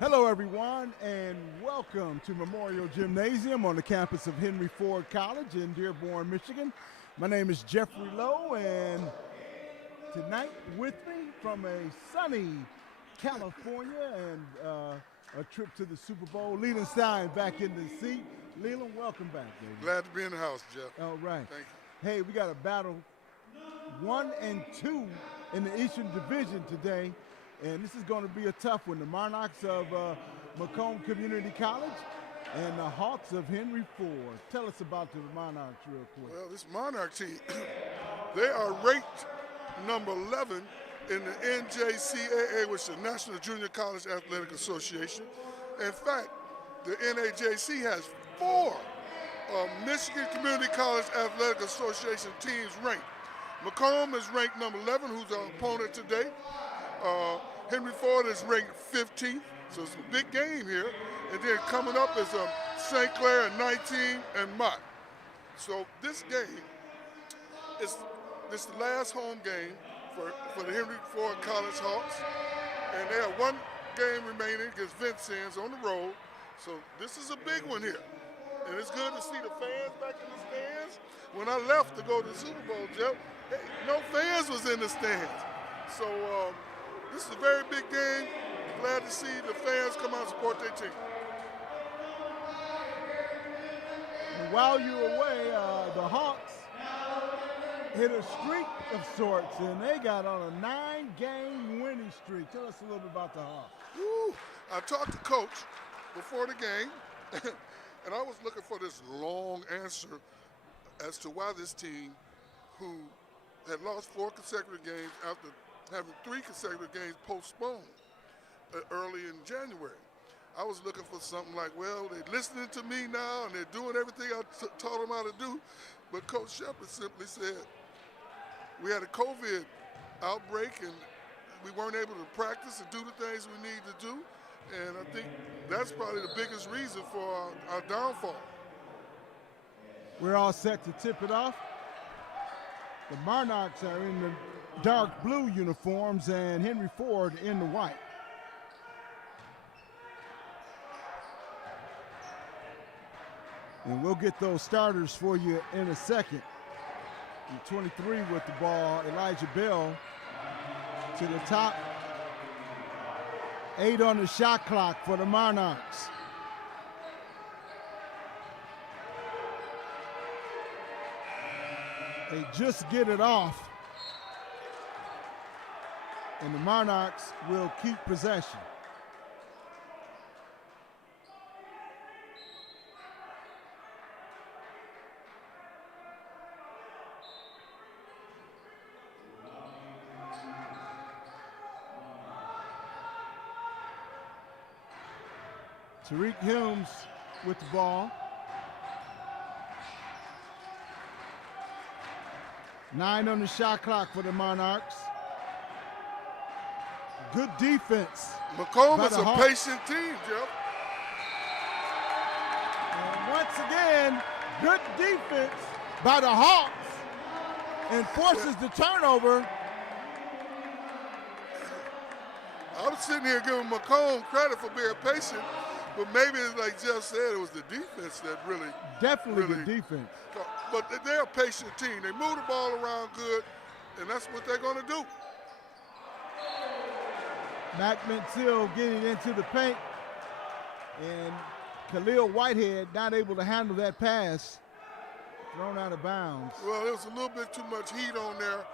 Hello, everyone, and welcome to Memorial Gymnasium on the campus of Henry Ford College in Dearborn, Michigan. My name is Jeffrey Lowe, and tonight with me from a sunny California and a trip to the Super Bowl, Leland Stein back in the seat. Leland, welcome back, baby. Glad to be in the house, Jeff. All right. Thank you. Hey, we got a battle 1 and 2 in the Eastern Division today. And this is going to be a tough one. The Monarchs of Macomb Community College and the Hawks of Henry Ford. Tell us about the Monarchs real quick. Well, this Monarch team, they are ranked number 11 in the NJCAA, which is the National Junior College Athletic Association. In fact, the NAJC has 4 Michigan Community College Athletic Association teams ranked. Macomb is ranked number 11, who's our opponent today. Henry Ford is ranked 15th, so it's a big game here. And then coming up is St. Clair at 19 and Mott. So this game is the last home game for the Henry Ford College Hawks. And they have 1 game remaining against Vincennes on the road. So this is a big one here. And it's good to see the fans back in the stands. When I left to go to the Super Bowl, Jeff, hey, no fans was in the stands. So this is a very big game. Glad to see the fans come out and support their team. And while you were away, the Hawks hit a streak of sorts, and they got on a 9-game winning streak. Tell us a little bit about the Hawks. Woo. I talked to Coach before the game, and I was looking for this long answer as to why this team, who had lost 4 consecutive games after having 3 consecutive games postponed early in January. I was looking for something like, well, they're listening to me now and they're doing everything I taught them how to do. But Coach Shepard simply said, we had a COVID outbreak and we weren't able to practice and do the things we need to do. And I think that's probably the biggest reason for our downfall. We're all set to tip it off. The Monarchs are in the dark blue uniforms and Henry Ford in the white. And we'll get those starters for you in a second. And 23 with the ball, Elijah Bell to the top. 8 on the shot clock for the Monarchs. They just get it off. And the Monarchs will keep possession. Tariq Humes with the ball. 9 on the shot clock for the Monarchs. Good defense. Macomb is a patient team, Jeff. And once again, good defense by the Hawks and forces the turnover. I'm sitting here giving Macomb credit for being patient, but maybe it's like Jeff said, it was the defense that really. Definitely the defense. But they're a patient team. They move the ball around good, and that's what they're going to do. Mac Mentil getting into the paint, and Khalil Whitehead not able to handle that pass, thrown out of bounds. Well, there was a little bit too much heat on there,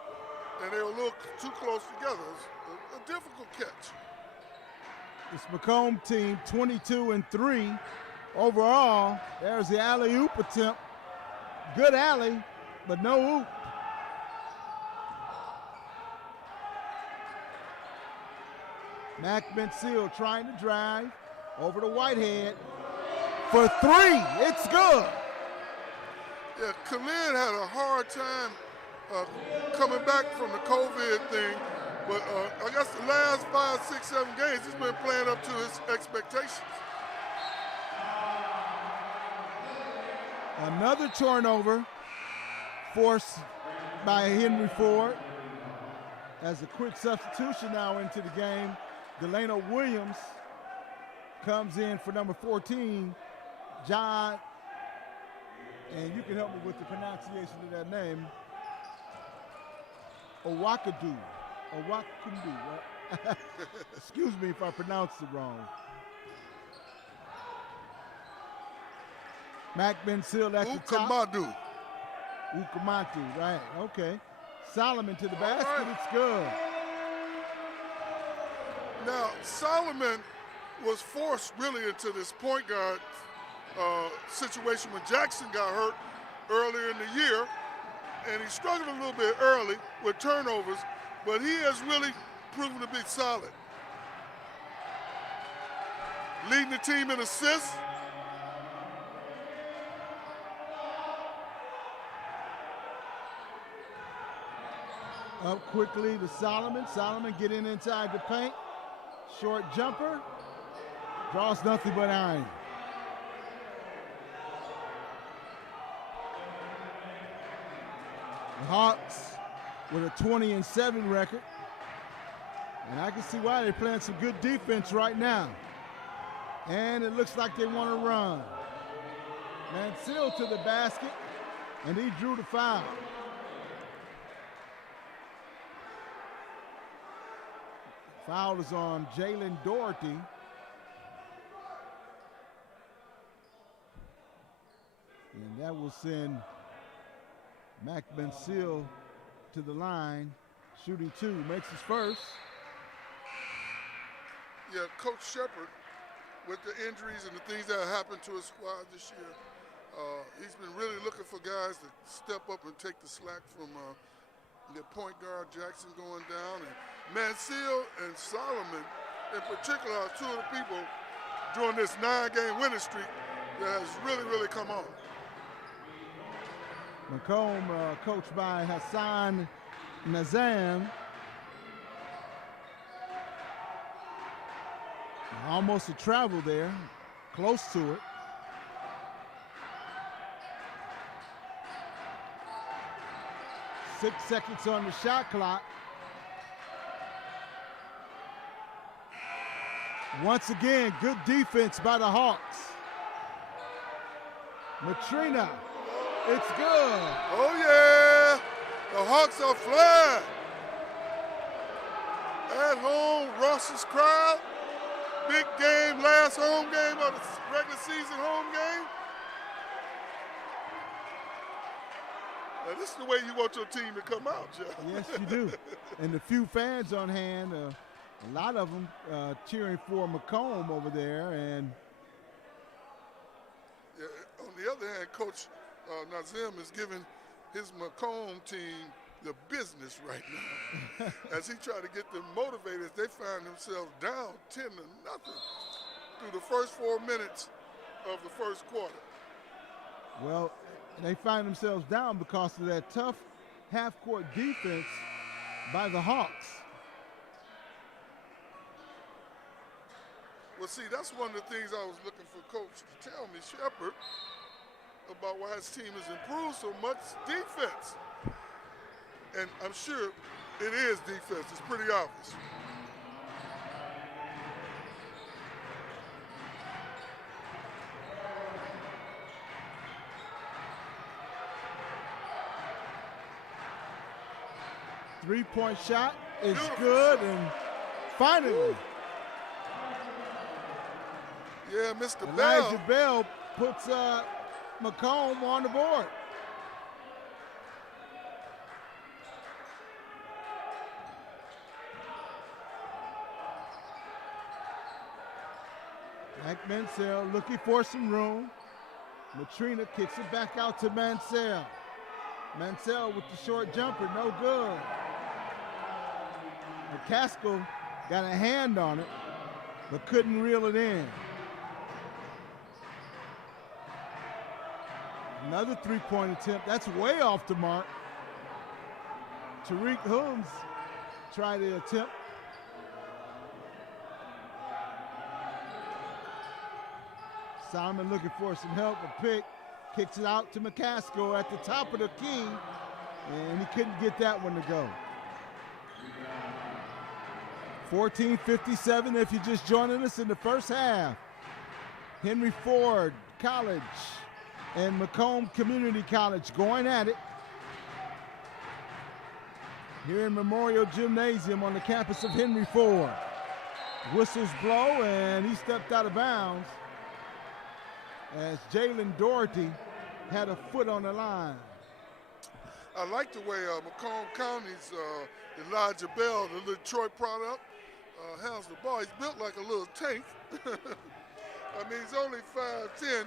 and they were a little too close together. It was a difficult catch. This Macomb team 22-3 overall. There's the alley-oop attempt. Good alley, but no oop. Mac Bensil trying to drive over to Whitehead for 3. It's good. Yeah, Khalid had a hard time coming back from the COVID thing, but I guess the last 5, 6, 7 games, he's been playing up to his expectations. Another turnover forced by Henry Ford. As a quick substitution now into the game, Delano Williams comes in for number 14, John, and you can help me with the pronunciation of that name, Owakadu. Right? Excuse me if I pronounced it wrong. Mac Bensil at the top. Ukamatu, right, okay. Solomon to the basket, right. It's good. Now, Solomon was forced really into this point guard situation when Jackson got hurt earlier in the year, and he struggled a little bit early with turnovers, but he has really proven to be solid. Leading the team in assists. Up quickly to Solomon. Solomon getting inside the paint. Short jumper. Draws nothing but iron. The Hawks with a 20-7 record. And I can see why they're playing some good defense right now. And it looks like they want to run. Mansell to the basket, and he drew the foul. Foul is on Jalen Doherty. And that will send Mac Bensil to the line, shooting 2, makes his first. Yeah, Coach Shepard, with the injuries and the things that happened to his squad this year, he's been really looking for guys to step up and take the slack from the point guard Jackson going down. And Mansell and Solomon in particular are two of the people during this 9-game winning streak that has really come on. Macomb, coached by Hassan Nazam. Almost a travel there, close to it. Six seconds on the shot clock. Once again, good defense by the Hawks. Matrina, it's good. Oh yeah, the Hawks are flying. At home, Ross's crowd. Big game, last home game of the regular season home game. Now, this is the way you want your team to come out, Joe. Yes, you do. And the few fans on hand, a lot of them cheering for Macomb over there. And yeah, on the other hand, Coach Nazim is giving his Macomb team the business right now. As he tried to get them motivated, they find themselves down 10-0 through the first 4 minutes of the first quarter. Well, they find themselves down because of that tough half-court defense by the Hawks. Well, see, that's one of the things I was looking for Coach to tell me, Shepard, about why his team has improved so much, defense. And I'm sure it is defense. It's pretty obvious. Three-point shot is good, and finally. Yeah, Mr. Elijah Bell puts Macomb on the board. Mac Mansell looking for some room. Matrina kicks it back out to Mansell. Mansell with the short jumper, no good. McCaskill got a hand on it, but couldn't reel it in. Another three-point attempt. That's way off the mark. Tariq Holmes tried to attempt. Simon looking for some help, a pick. Kicks it out to McCaskill at the top of the key, and he couldn't get that one to go. 14:57 if you're just joining us in the first half Henry Ford College and Macomb Community College going at it here in Memorial Gymnasium on the campus of Henry Ford. Whistles blow, and he stepped out of bounds as Jalen Doherty had a foot on the line. I like the way Macomb County's Elijah Bell, the little Detroit product, handles the ball. He's built like a little tank. I mean, he's only 5'10",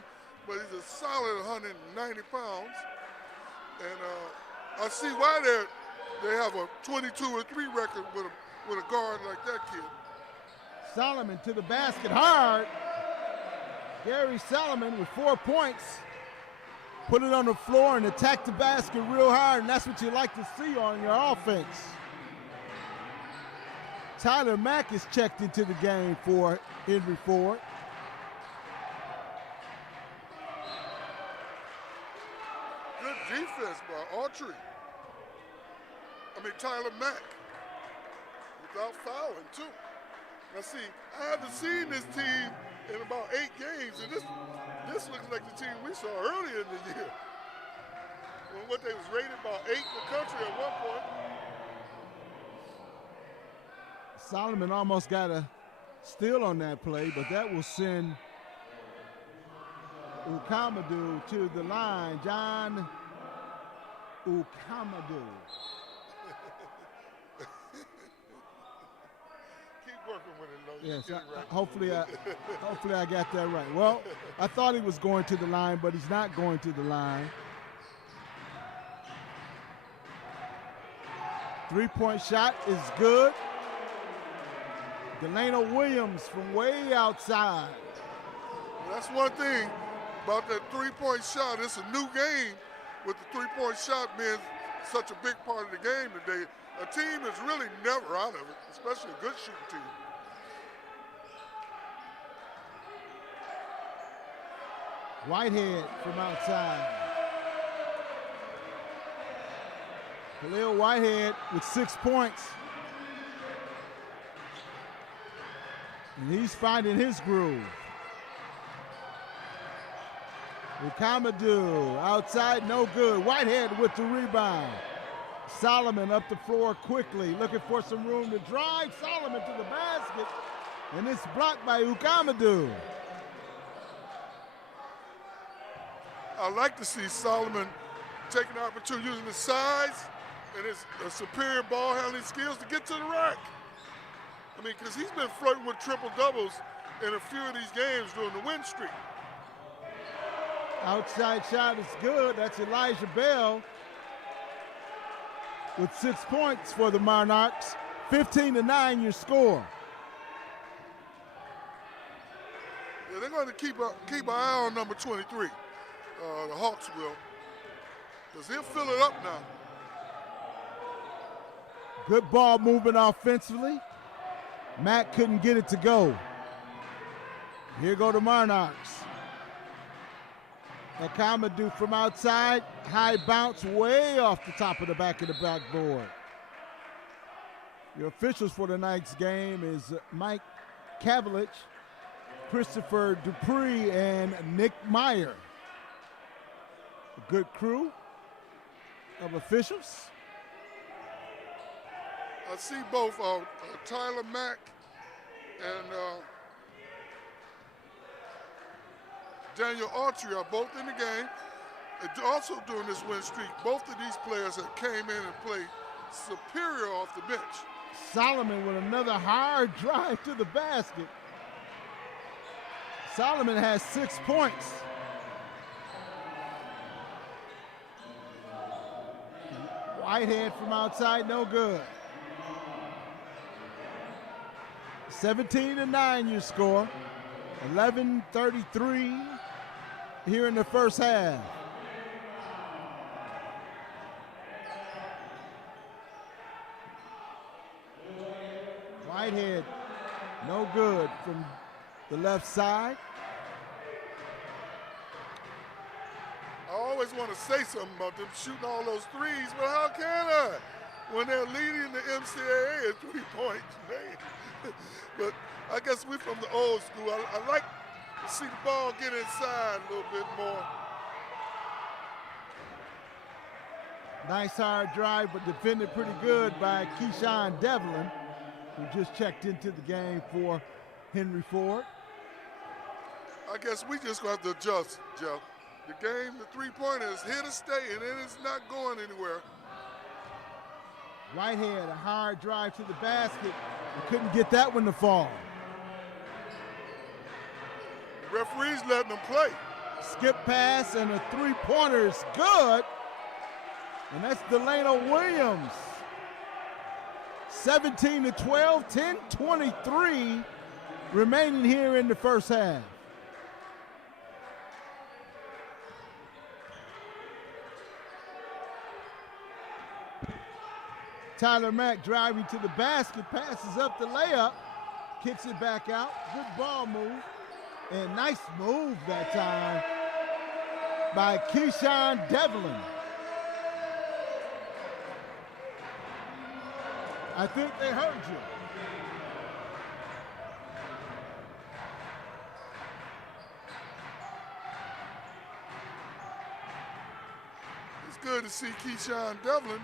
but he's a solid 190 pounds. And I see why they have a 22-3 record with a guard like that kid. Solomon to the basket hard. Gary Solomon with 4 points. Put it on the floor and attack the basket real hard, and that's what you like to see on your offense. Tyler Mack is checked into the game for Henry Ford. Good defense by Autry. Tyler Mack, without fouling too. Now see, I haven't seen this team in about 8 games, and this looks like the team we saw earlier in the year. When they was rated about 8 in the country at one point. Solomon almost got a steal on that play, but that will send Ukamadou to the line. John Ukamadou. Working with it, yes, right. hopefully I got that right. Well, I thought he was going to the line, but he's not going to the line. 3-point shot is good. Delano Williams from way outside. Well, that's one thing about that 3-point shot. It's a new game with the 3-point shot being such a big part of the game today. A team is really never out of it, especially a good shooting team. Whitehead from outside. Khalil Whitehead with 6 points. And he's finding his groove. Ukamadou outside, no good. Whitehead with the rebound. Solomon up the floor quickly, looking for some room to drive. Solomon to the basket, and it's blocked by Ukamadou. I like to see Solomon taking the opportunity, using his size and his superior ball handling skills to get to the rack. I mean, because he's been flirting with triple doubles in a few of these games during the win streak. Outside shot is good. That's Elijah Bell with 6 points for the Monarchs. 15-9 your score. Yeah, they're going to keep an eye on number 23. The Hawks will, because he'll fill it up now. Good ball movement offensively. Matt couldn't get it to go. Here go the Monarchs. Ukamadou from outside, high bounce way off the top of the backboard. Your officials for tonight's game is Mike Kavalich, Christopher Dupree, and Nick Meyer. A good crew of officials. I see both Tyler Mack and Daniel Autry are both in the game. And also during this win streak, both of these players that came in and played superior off the bench. Solomon with another hard drive to the basket. Solomon has 6 points. Whitehead from outside, no good. 17-9 your score. 11:33 here in the first half. Whitehead, no good from the left side. I always want to say something about them shooting all those threes, but how can I? When they're leading the MCAA at 3 points, man. But I guess we're from the old school. I like See the ball get inside a little bit more. Nice hard drive, but defended pretty good by Keyshawn Devlin, who just checked into the game for Henry Ford. I guess we just going to have to adjust, Jeff. The game, the three-pointer is here to stay, and it is not going anywhere. Whitehead, a hard drive to the basket. He couldn't get that one to fall. The referee's letting them play. Skip pass and a three-pointer is good. And that's Delano Williams. 17-12, 10-23 remaining here in the first half. Tyler Mack driving to the basket, passes up the layup, kicks it back out. Good ball move, and nice move that time by Keyshawn Devlin. I think they heard you. It's good to see Keyshawn Devlin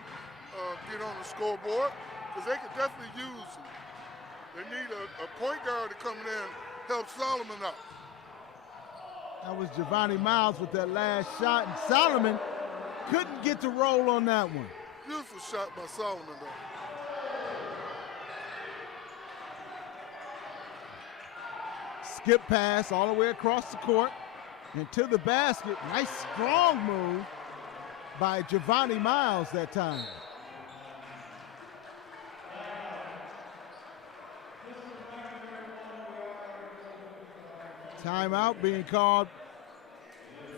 get on the scoreboard because they could definitely use him. They need a point guard to come in and help Solomon out. That was Giovanni Miles with that last shot, and Solomon couldn't get the roll on that one. Beautiful shot by Solomon, though. Skip pass all the way across the court and to the basket. Nice strong move by Giovanni Miles that time. Timeout being called,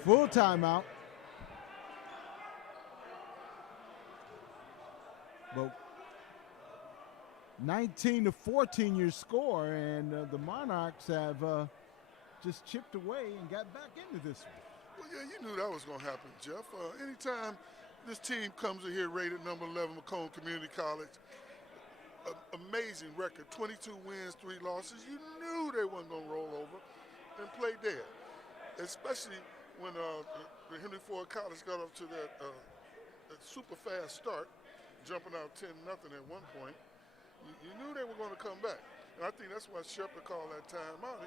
full timeout. But 19-14 your score, and the Monarchs have just chipped away and got back into this one. Well, yeah, you knew that was going to happen, Jeff. Anytime this team comes in here rated number 11, Macomb Community College, amazing record, 22 wins, 3 losses. You knew they weren't going to roll over and play dead, especially when the Henry Ford College got up to that super fast start, jumping out 10-0 at one point. You knew they were going to come back. And I think that's why Shepard called that time out.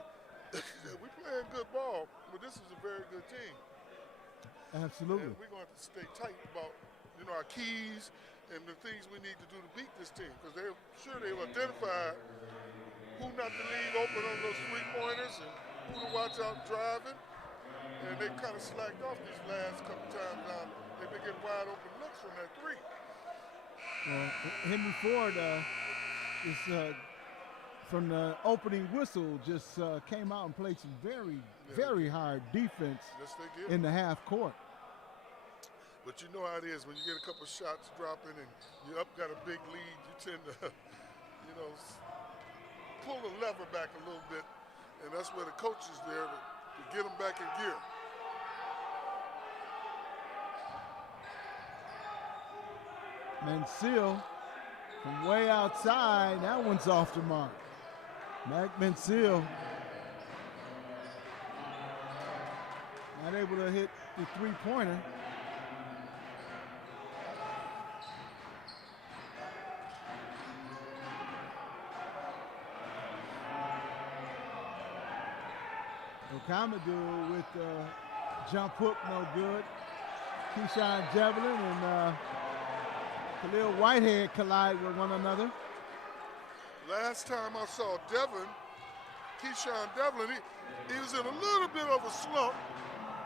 We're playing good ball, but this is a very good team. Absolutely. And we're going to have to stay tight about, our keys and the things we need to do to beat this team, because they've identified who not to leave open on those three-pointers and who to watch out driving. And they kind of slacked off these last couple times now. They've been getting wide open looks from that three. Well, Henry Ford is from the opening whistle just came out and played some very hard defense in the half court. But you know how it is when you get a couple shots dropping and you got a big lead, you tend to, pull the lever back a little bit, and that's where the coach is there to get them back in gear. Mansell from way outside, that one's off the mark. Mac Mansell not able to hit the three-pointer. Okamadou with jump hook, no good. Keyshawn Devlin and Khalil Whitehead collide with one another. Last time I saw Keyshawn Devlin, he was in a little bit of a slump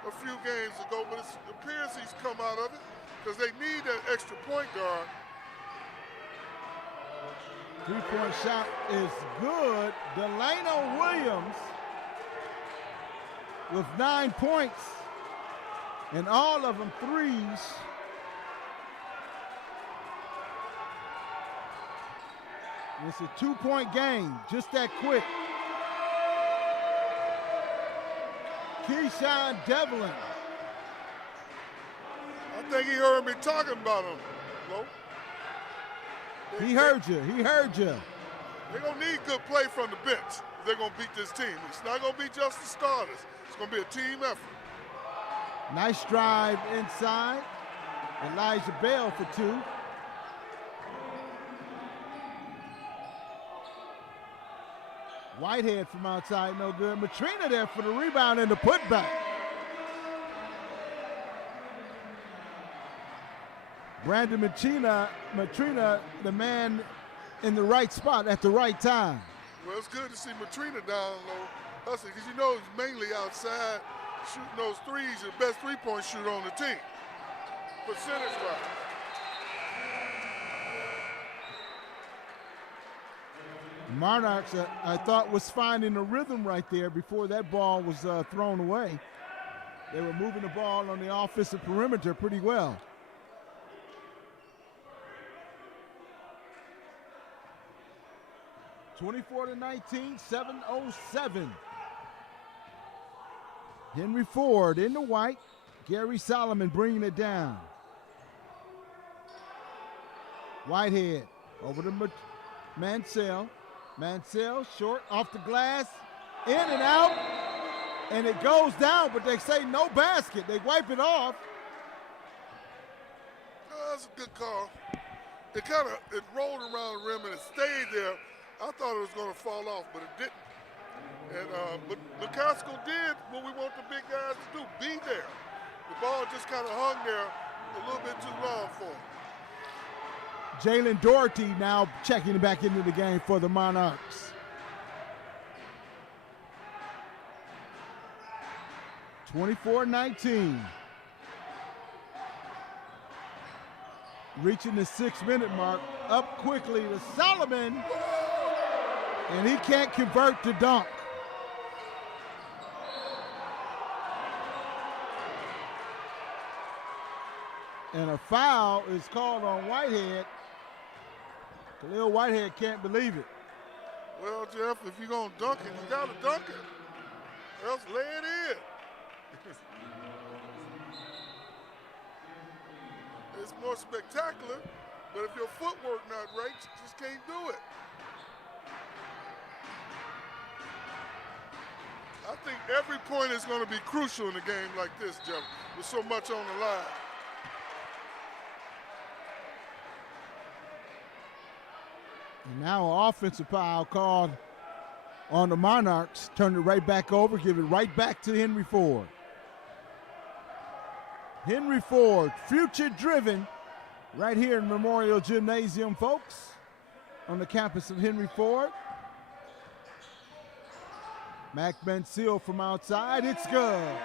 a few games ago, but it appears he's come out of it because they need that extra point guard. Three-point shot is good. Delano Williams with 9 points, and all of them threes. It's a 2-point game, just that quick. Keyshawn Devlin. I think he heard me talking about him, Flo. He heard you. They're going to need good play from the bench if they're going to beat this team. It's not going to be just the starters. It's going to be a team effort. Nice drive inside. Elijah Bell for 2. Whitehead from outside, no good. Matrina there for the rebound and the putback. Brandon Matrina, the man in the right spot at the right time. Well, it's good to see Matrina down low hustling, because you know he's mainly outside shooting those threes, the best three-point shooter on the team, percentage-wise. Monarchs, I thought, was finding a rhythm right there before that ball was thrown away. They were moving the ball on the offensive perimeter pretty well. (24-19), 7:07. Henry Ford in the white. Gary Solomon bringing it down. Whitehead over to Mansell. Mansell short off the glass, in and out, and it goes down, but they say no basket. They wipe it off. That's a good call. It rolled around the rim and it stayed there. I thought it was going to fall off, but it didn't. And but McCaskill did what we want the big guys to do: be there. The ball just kind of hung there a little bit too long for him. Jalen Doherty now checking back into the game for the Monarchs. (24-19). Reaching the 6-minute mark. Up quickly to Solomon. And he can't convert to dunk. And a foul is called on Whitehead. Khalil Whitehead can't believe it. Well, Jeff, if you're going to dunk it, you got to dunk it. Else lay it in. It's more spectacular, but if your footwork not right, you just can't do it. I think every point is going to be crucial in a game like this, Jeff, with so much on the line. And now an offensive foul called on the Monarchs. Turn it right back over, give it right back to Henry Ford. Henry Ford, future-driven, right here in Memorial Gymnasium, folks, on the campus of Henry Ford. Mac Benseal from outside, it's good.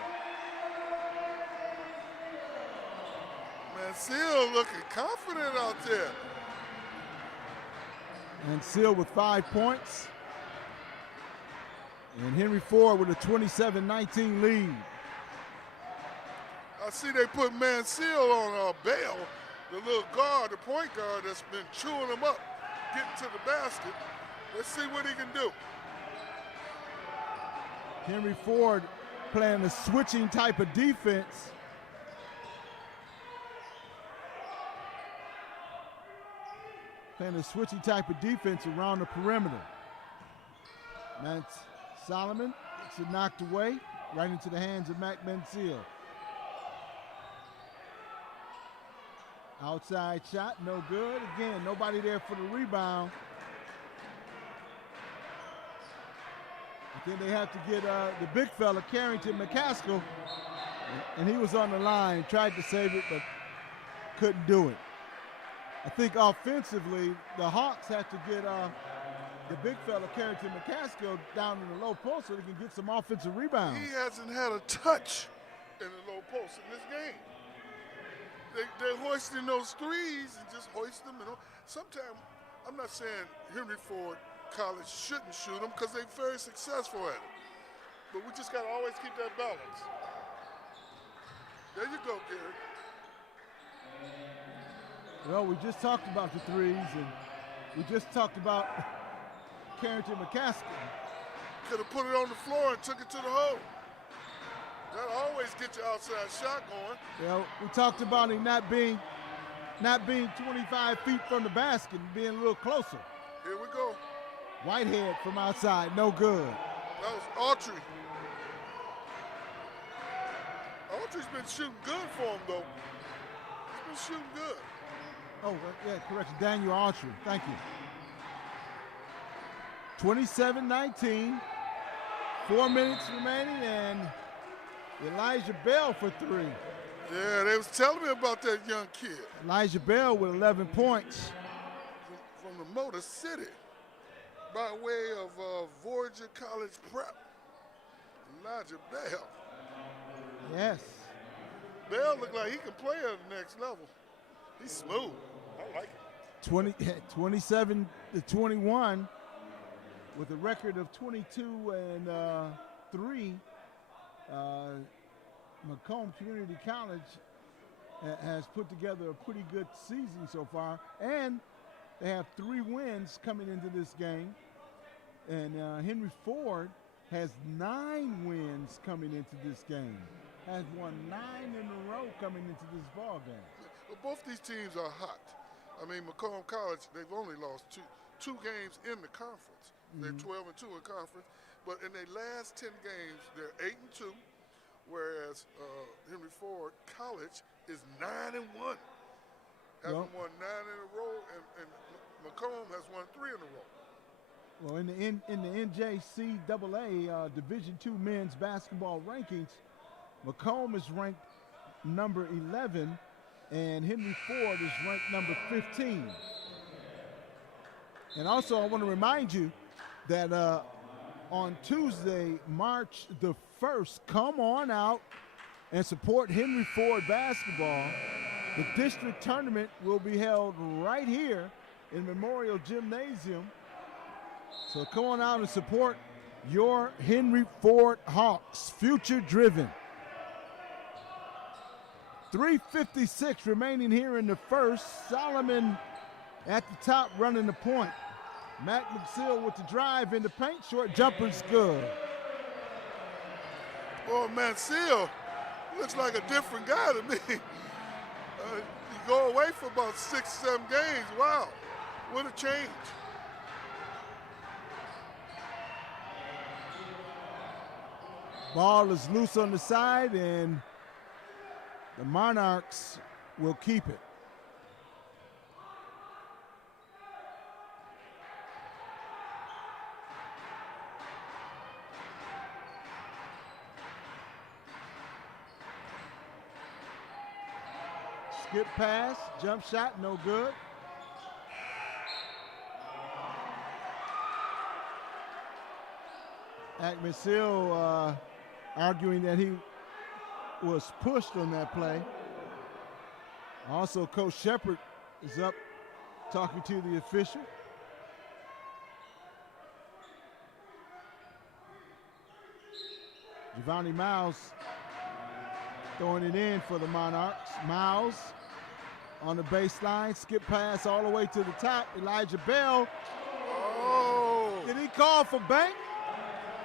Benseal looking confident out there. And Seal with 5 points. And Henry Ford with a 27-19 lead. I see they put Mansell on Bale, the little guard, the point guard that's been chewing him up, getting to the basket. Let's see what he can do. Henry Ford playing a switching type of defense. Playing a switchy type of defense around the perimeter. Solomon gets it knocked away, right into the hands of Mac Benseal. Outside shot, no good. Again, nobody there for the rebound. But then they have to get the big fella, Carrington McCaskill, and he was on the line, tried to save it, but couldn't do it. I think offensively, the Hawks have to get the big fella, Carrington McCaskill, down in the low post so they can get some offensive rebounds. He hasn't had a touch in the low post in this game. They're hoisting those threes and just hoist them. Sometimes, I'm not saying Henry Ford College shouldn't shoot them because they're very successful at it. But we just got to always keep that balance. There you go, Gary. Well, we just talked about the threes, and we just talked about Carrington McCaskill. Could have put it on the floor and took it to the hole. That'll always get your outside shot going. Well, we talked about him not being 25 feet from the basket and being a little closer. Here we go. Whitehead from outside, no good. That was Autry. Autry's been shooting good for him, though. He's been shooting good. Oh, yeah, correction, Daniel Autry. Thank you. 27-19. 4 minutes remaining, and Elijah Bell for three. Yeah, they was telling me about that young kid. Elijah Bell with 11 points. From the Motor City, by way of Voyager College Prep. Elijah Bell. Yes. Bell look like he can play at the next level. He's smooth. I like it. 27-21 with a record of 22-3. Macomb Community College has put together a pretty good season so far, and they have 3 wins coming into this game. And Henry Ford has 9 wins coming into this game. Has won 9 in a row coming into this ball game. Well, both these teams are hot. I mean, Macomb College, they've only lost two games in the conference. They're 12-2 in conference, but in their last 10 games, they're 8-2, whereas Henry Ford College is 9-1. Hasn't won 9 in a row, and Macomb has won 3 in a row. Well, in the NJCAA Division II men's basketball rankings, Macomb is ranked number 11, and Henry Ford is ranked number 15. And also, I want to remind you that on Tuesday, March the 1st, come on out and support Henry Ford basketball. The district tournament will be held right here in Memorial Gymnasium. So come on out and support your Henry Ford Hawks, future driven. 3:56 remaining here in the first. Solomon at the top running the point. Matt McSill with the drive in the paint. Short jumper's good. Boy, Mansell looks like a different guy to me. You go away for about 6-7 games. Wow, what a change. Ball is loose on the side, and the Monarchs will keep it. Skip pass, jump shot, no good. McSill arguing that he was pushed on that play. Also, Coach Shepard is up talking to the official. Giovanni Miles throwing it in for the Monarchs. Miles on the baseline, skip pass all the way to the top. Elijah Bell. Oh. Did he call for bank?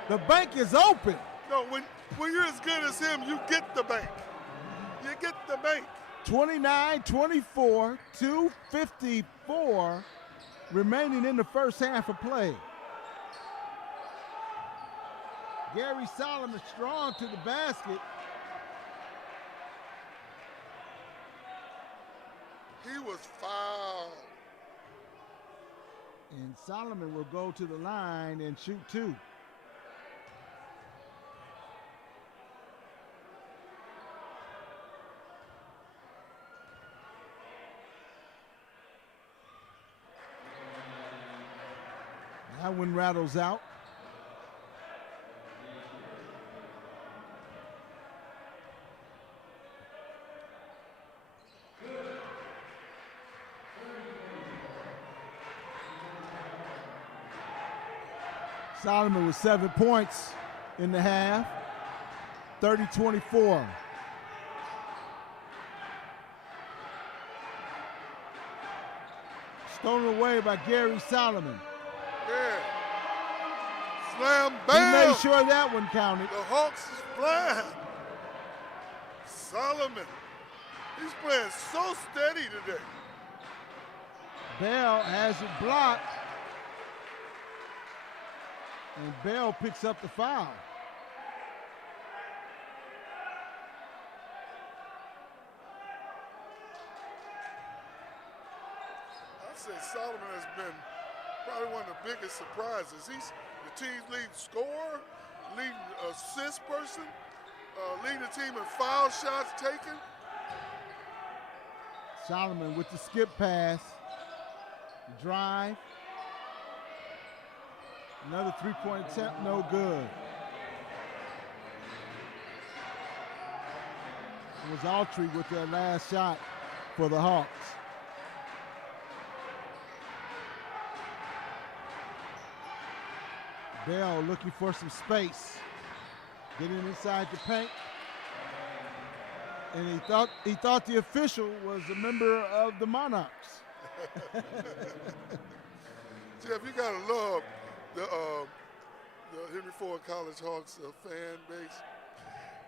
The bank is open. No, when you're as good as him, you get the bank. You get the bank. 29-24, 2:54 remaining in the first half of play. Gary Solomon strong to the basket. He was fouled. And Solomon will go to the line and shoot 2. That one rattles out. Solomon with 7 points in the half, 30-24. Stolen away by Gary Solomon. Yeah. Slam bam. He made sure that one counted. The Hawks is flying. Solomon. He's playing so steady today. Bell has it blocked. And Bell picks up the foul. I say Solomon has been probably one of the biggest surprises. He's the team's leading scorer, leading assist person, leading the team in foul shots taken. Solomon with the skip pass. Drive. Another three-point attempt, no good. It was Autry with their last shot for the Hawks. Bell looking for some space. Getting inside the paint. And he thought the official was a member of the Monarchs. Jeff, you gotta love the Henry Ford College Hawks fan base.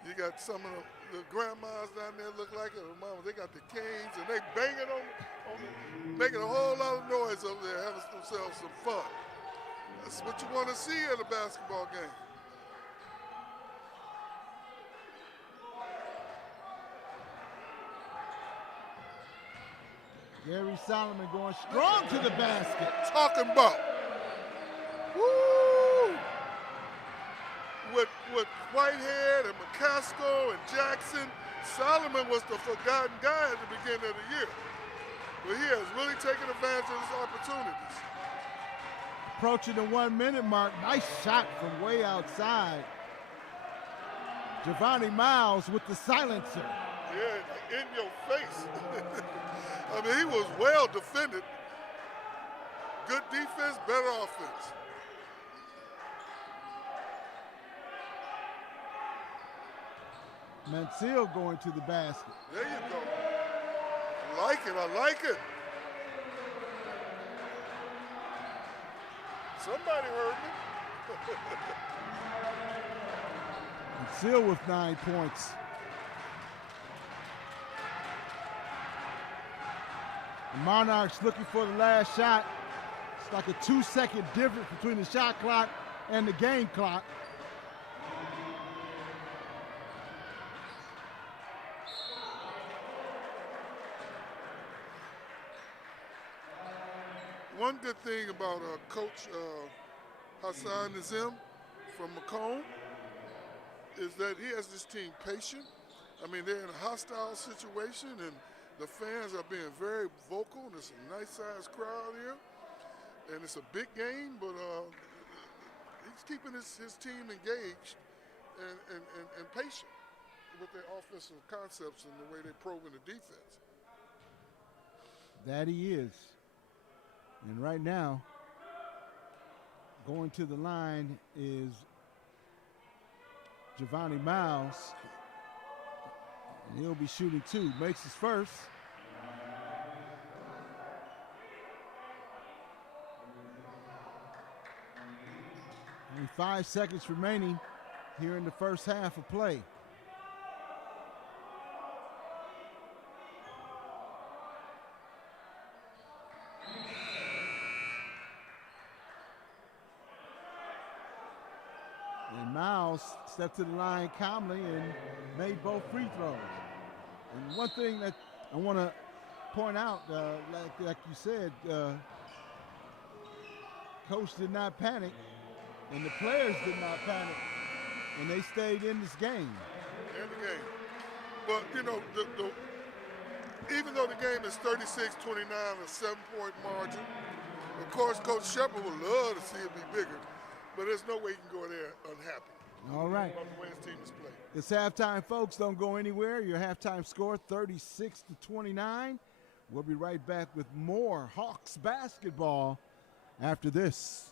You got some of the grandmas down there look like it. The mama, they got the canes and they banging on making a whole lot of noise over there, having themselves some fun. That's what you want to see at a basketball game. Gary Solomon going strong to the basket. Talking about. Woo! With Whitehead and McCaskill and Jackson, Solomon was the forgotten guy at the beginning of the year. But he has really taken advantage of his opportunities. Approaching the 1 minute mark. Nice shot from way outside. Giovanni Miles with the silencer. Yeah, in your face. I mean, he was well defended. Good defense, better offense. Mansell going to the basket. There you go. I like it, I like it. Somebody heard me. Mansell with 9 points. The Monarchs looking for the last shot. It's like a 2-second difference between the shot clock and the game clock. One good thing about Coach Hassan Nazim from Macomb is that he has this team patient. I mean, they're in a hostile situation, and the fans are being very vocal, and it's a nice-sized crowd here. And it's a big game, but he's keeping his team engaged and patient with their offensive concepts and the way they probe in the defense. That he is. And right now, going to the line is Giovanni Miles. And he'll be shooting 2. Makes his first. Only 5 seconds remaining here in the first half of play. And Miles stepped to the line calmly and made both free throws. And one thing that I want to point out, like you said, Coach did not panic, and the players did not panic, and they stayed in this game. In the game. But, you know, even though the game is 36-29, a 7-point margin, of course, Coach Shepard would love to see it be bigger, but there's no way he can go there unhappy. All right. About the way his team is playing. It's halftime, folks. Don't go anywhere. Your halftime score, 36-29. We'll be right back with more Hawks basketball after this.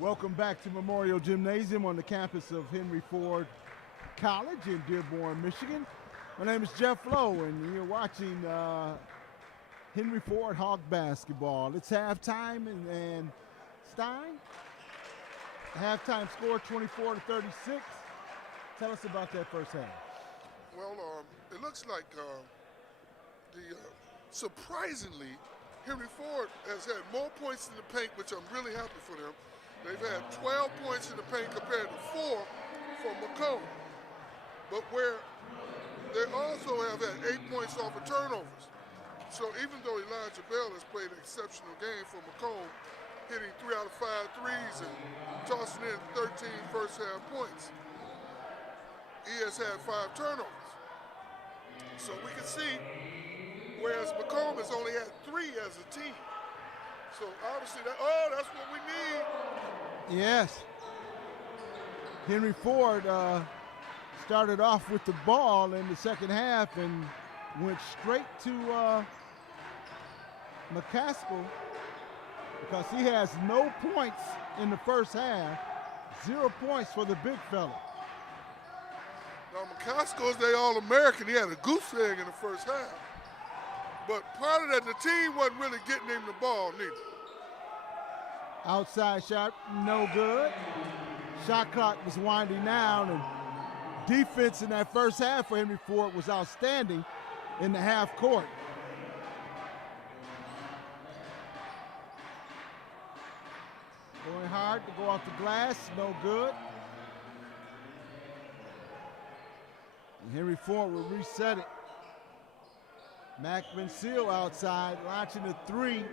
Welcome back to Memorial Gymnasium on the campus of Henry Ford College in Dearborn, Michigan. My name is Jeff Lowe, and you're watching Henry Ford Hawk basketball. It's halftime, and Stein, halftime score 24-36. Tell us about that first half. Well, it looks like surprisingly, Henry Ford has had more points in the paint, which I'm really happy for them. They've had 12 points in the paint compared to 4 for Macomb. But where they also have had 8 points off of turnovers. So even though Elijah Bell has played an exceptional game for Macomb, hitting 3 out of 5 threes and tossing in 13 first half points, he has had 5 turnovers. So we can see, whereas Macomb has only had 3 as a team. So obviously, that's what we need. Yes. Henry Ford started off with the ball in the second half and went straight to McCaskill because he has no points in the first half. 0 points for the big fella. Now, McCaskill's the All-American. He had a goose egg in the first half. But part of that, the team wasn't really getting him the ball neither. Outside shot, no good. Shot clock was winding down, and defense in that first half for Henry Ford was outstanding in the half court. Going hard to go off the glass, no good. And Henry Ford will reset it. Macomb outside, launching a 3.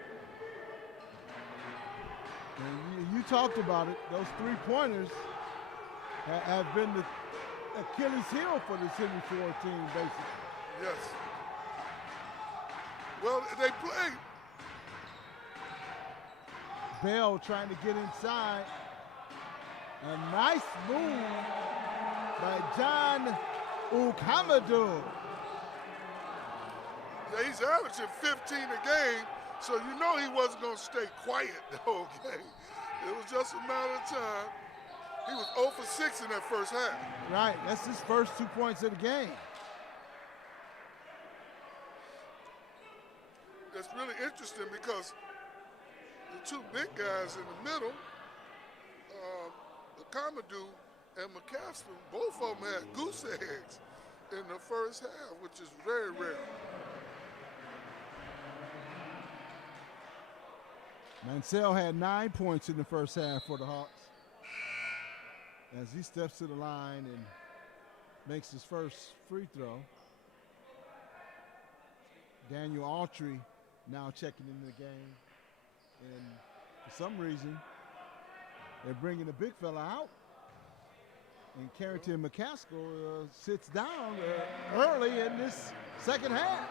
And you talked about it. Those 3-pointers have been the Achilles heel for this Henry Ford team, basically. Yes. Well, they played. Bell trying to get inside. A nice move by John Ukamadou. Yeah, he's averaging 15 a game, so you know he wasn't going to stay quiet the whole game. It was just a matter of time. He was 0 for 6 in that first half. Right, that's his first 2 points of the game. It's really interesting because the 2 big guys in the middle, Commodore and McCaskill, both of them had goose eggs in the first half, which is very rare. Mansell had 9 points in the first half for the Hawks as he steps to the line and makes his first free throw. Daniel Autry now checking into the game, and for some reason they're bringing the big fella out, and Carrington McCaskill sits down early in this second half.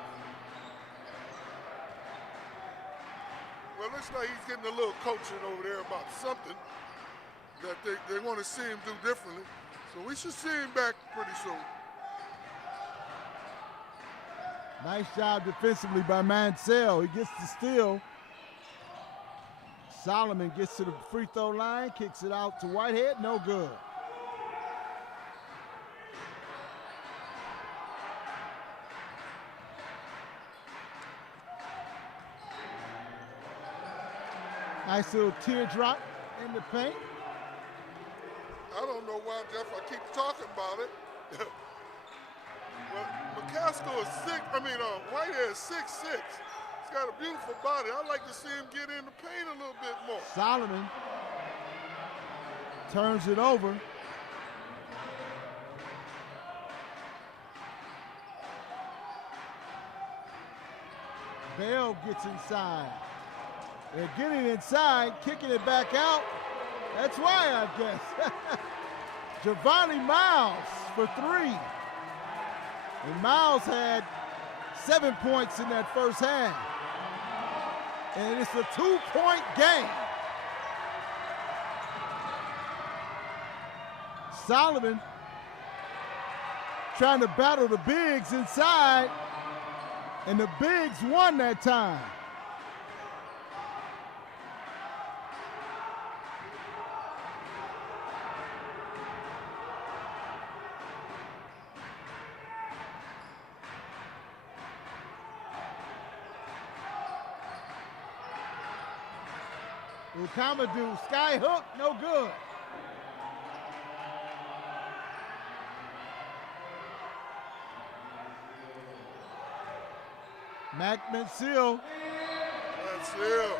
Well, it looks like he's getting a little coaching over there about something that they want to see him do differently. So we should see him back pretty soon. Nice job defensively by Mansell. He gets the steal. Solomon gets to the free throw line, kicks it out to Whitehead, no good. Nice little teardrop in the paint. I don't know why, Jeff, I keep talking about it. Well, McCaskill is Whitehead is 6'6". He's got a beautiful body. I'd like to see him get in the paint a little bit more. Solomon turns it over. Bell gets inside. They're getting inside, kicking it back out. That's why, I guess. Giovanni Miles for 3. And Miles had 7 points in that first half. And it's a 2-point game. Solomon trying to battle the bigs inside, and the bigs won that time. Ukamadou, sky hook, no good. Macomb seal. That's seal.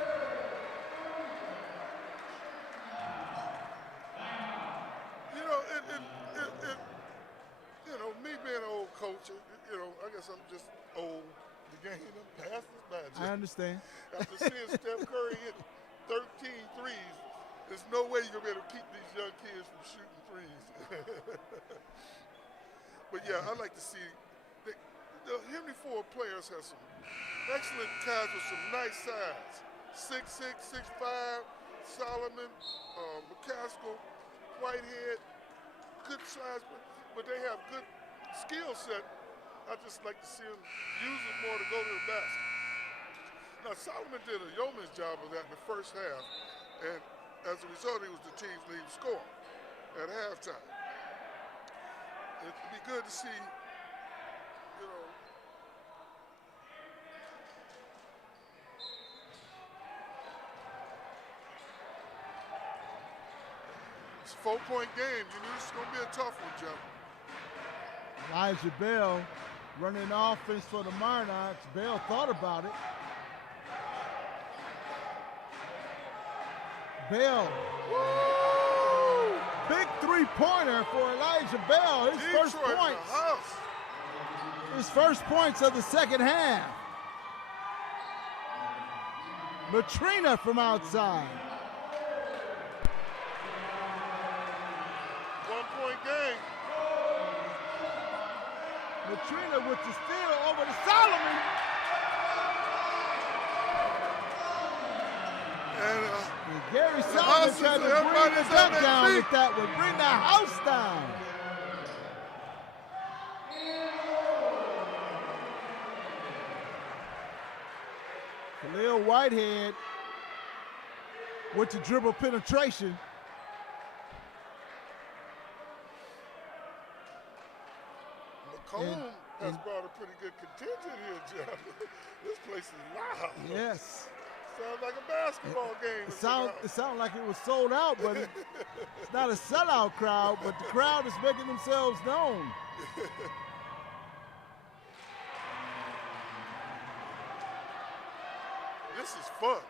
Me being an old coach, I guess I'm just old. The game past is bad. I understand. After seeing Steph Curry hit 13 threes, there's no way you're going to be able to keep these young kids from shooting threes. But yeah, I like to see the Henry Ford players have some excellent guys with some nice size. 6'6", 6'5", Solomon, McCaskill, Whitehead, good size, but they have good skill set. I just like to see them use it more to go to the basket. Now, Solomon did a yeoman's job of that in the first half, and as a result, he was the team's leading scorer at halftime. It'd be good to see, it's a 4-point game. You knew this was going to be a tough one, Jeff. Elijah Bell running offense for the Monarchs. Bell thought about it. Bell. Woo! Big three-pointer for Elijah Bell. His Detroit first points. in the house. His first points of the second half. Matrina from outside. 1-point game. Matrina with the steal over to Solomon. And Gary Solomon tried to bring the dunk down with that one. Bring the house down. Khalil Whitehead with the dribble penetration. Macomb has brought a pretty good contingent here, Jeff. This place is loud. Yes. Sounds like a basketball game. It sounded like it was sold out, but it's not a sellout crowd, but the crowd is making themselves known. This is fun.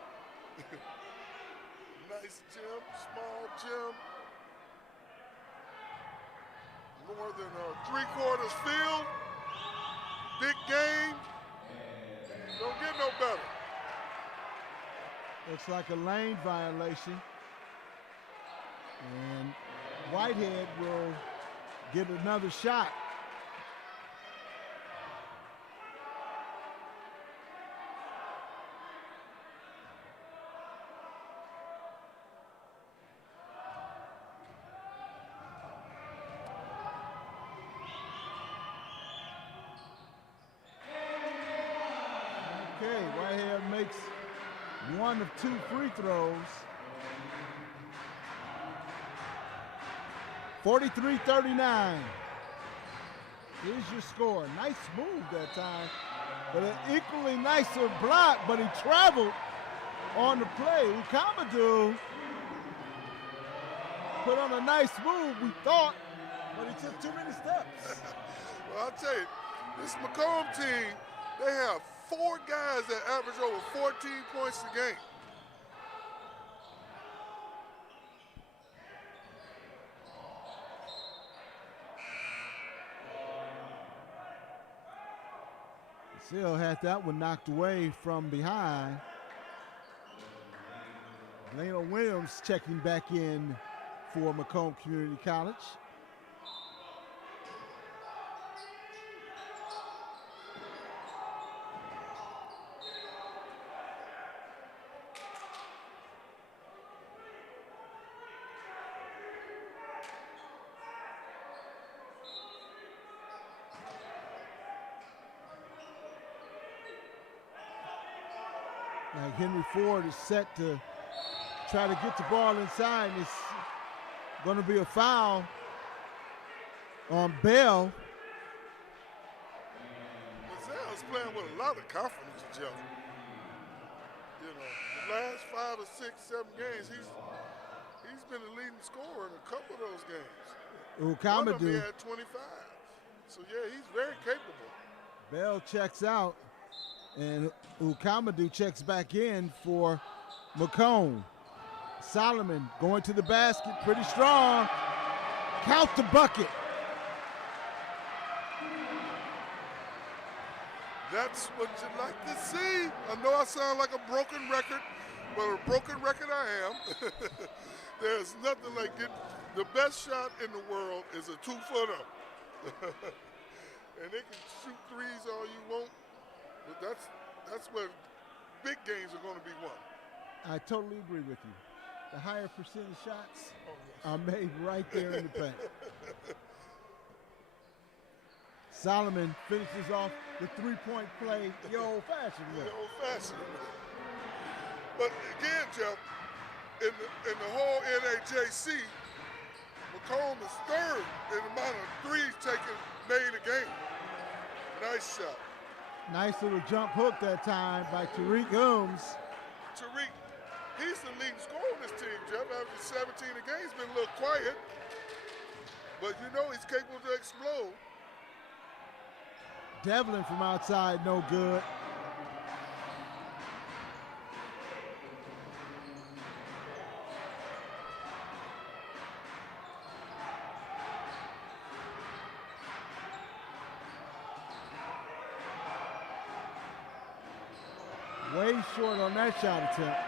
Nice gym, small gym. More than 3/4 field. Big game. Don't get no better. Looks like a lane violation. And Whitehead will get another shot. Okay, Whitehead makes one of 2 free throws. 43-39. Here's your score. Nice move that time, but an equally nicer block, but he traveled on the play. Ukamadou put on a nice move, we thought, but he took too many steps. Well, I'll tell you, this Macomb team, they have 4 guys that average over 14 points a game. Still had that one knocked away from behind. Lena Williams checking back in for Macomb Community College. Like Henry Ford is set to try to get the ball inside. It's going to be a foul on Bell. Mazelle's playing with a lot of confidence, Jeff. You know, the last 5 or 6, 7 games, he's been the leading scorer in a couple of those games. One of them he had 25. So yeah, he's very capable. Bell checks out, and Ukamadu checks back in for Macomb. Solomon going to the basket, pretty strong. Count the bucket. That's what you like to see. I know I sound like a broken record, but a broken record I am. There's nothing like it. The best shot in the world is a 2-footer. And they can shoot threes all you want, but that's where big games are going to be won. I totally agree with you. The higher percentage shots are made right there in the paint. Solomon finishes off the three-point play the old-fashioned way. The old-fashioned way. But again, Jeff, in the whole NAJC, Macomb is third in the amount of threes made a game. Nice shot. Nice little jump hook that time by Tariq Holmes. Tariq, he's the leading scorer on this team, Jeff. After 17 a game, he's been a little quiet. But you know he's capable to explode. Devlin from outside, no good. Way short on that shot attempt.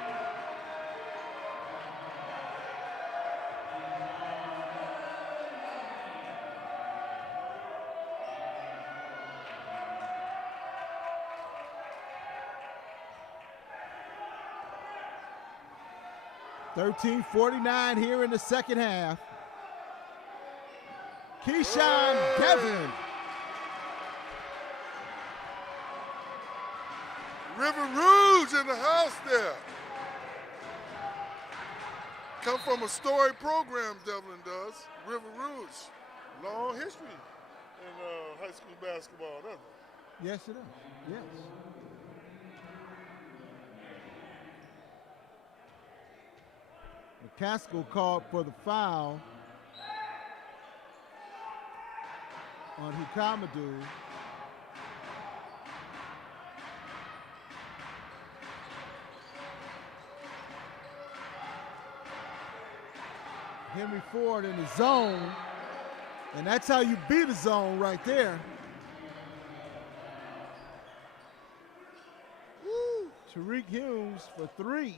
$13:49 here in the second half. Keyshawn Devlin. River Rouge in the house there. Come from a storied program, Devlin does. River Rouge. Long history in high school basketball, doesn't it? Yes, it is. Yes. McCaskill called for the foul on Hukamadu. Henry Ford in the zone, and that's how you beat a zone right there. Woo. Tariq Humes for 3.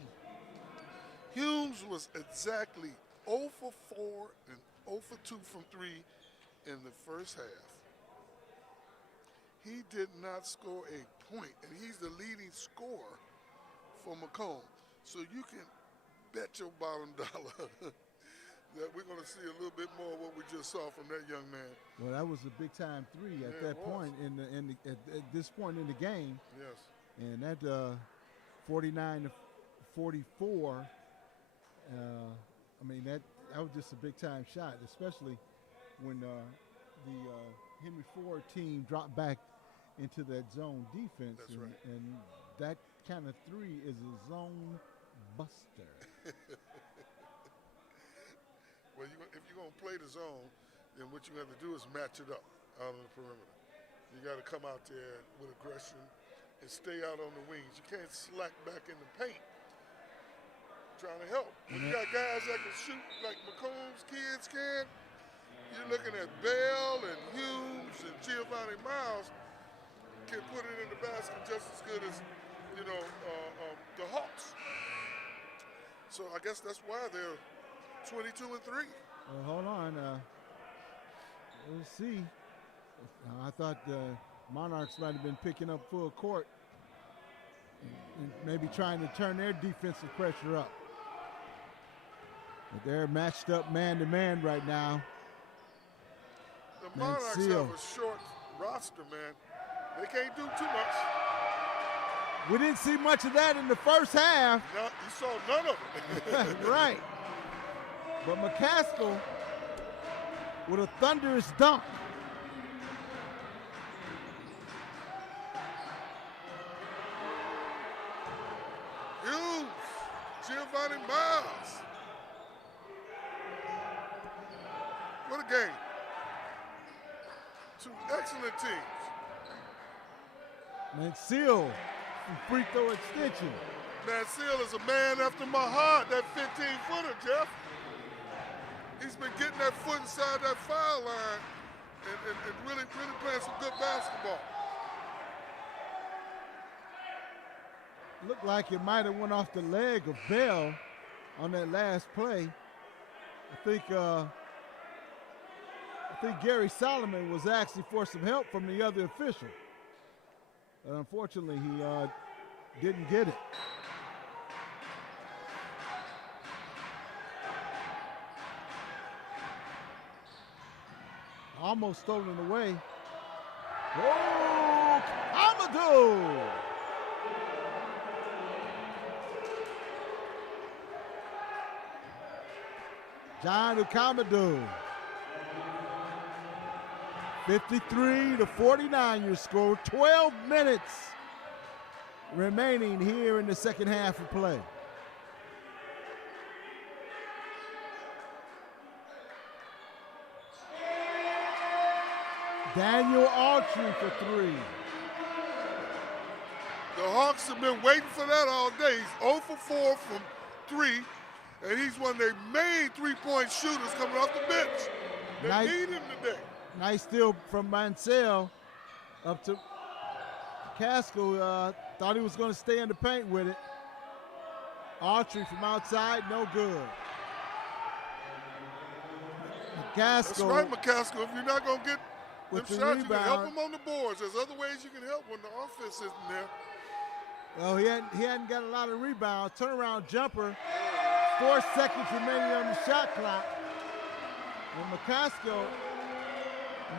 Humes was exactly 0 for 4 and 0 for 2 from 3 in the first half. He did not score a point, and he's the leading scorer for Macomb. So you can bet your bottom dollar that we're going to see a little bit more of what we just saw from that young man. Well, that was a big-time 3 at that point at this point in the game. Yes. And that 49-44. I mean, that was just a big-time shot, especially when the Henry Ford team dropped back into that zone defense. That's right. And that kind of 3 is a zone buster. Well, if you're going to play the zone, then what you have to do is match it up out on the perimeter. You got to come out there with aggression and stay out on the wings. You can't slack back in the paint trying to help. When you got guys that can shoot like Macomb's kids can, you're looking at Bell and Humes and Giovanni Miles can put it in the basket just as good as, the Hawks. So I guess that's why they're 22-3. Well, hold on. We'll see. I thought the Monarchs might have been picking up full court and maybe trying to turn their defensive pressure up. But they're matched up man-to-man right now. The Monarchs have a short roster, man. They can't do too much. We didn't see much of that in the first half. No, you saw none of it. Right. But McCaskill with a thunderous dunk. Giovanni Miles. What a game. Two excellent teams. Mansell from free throw extension. Mansell is a man after my heart, that 15-footer, Jeff. He's been getting that foot inside that foul line and really playing some good basketball. Looked like it might have went off the leg of Bell on that last play. I think Gary Solomon was asking for some help from the other official. But unfortunately, he didn't get it. Almost stolen away. Oh, Amadou! John Ukamadou. 53-49 your score. 12 minutes remaining here in the second half of play. Daniel Autry for three. The Hawks have been waiting for that all day. He's 0 for 4 from 3, and he's one of their main three-point shooters coming off the bench. They need him today. Nice steal from Mansell up to Casco. Thought he was going to stay in the paint with it. Autry from outside, no good. McCaskill. That's right, McCaskill. If you're not going to get them with the shots, you can help rebound. him on the boards. There's other ways you can help when the offense isn't there. Well, he hadn't got a lot of rebounds. Turnaround jumper. 4 seconds remaining on the shot clock. And McCaskill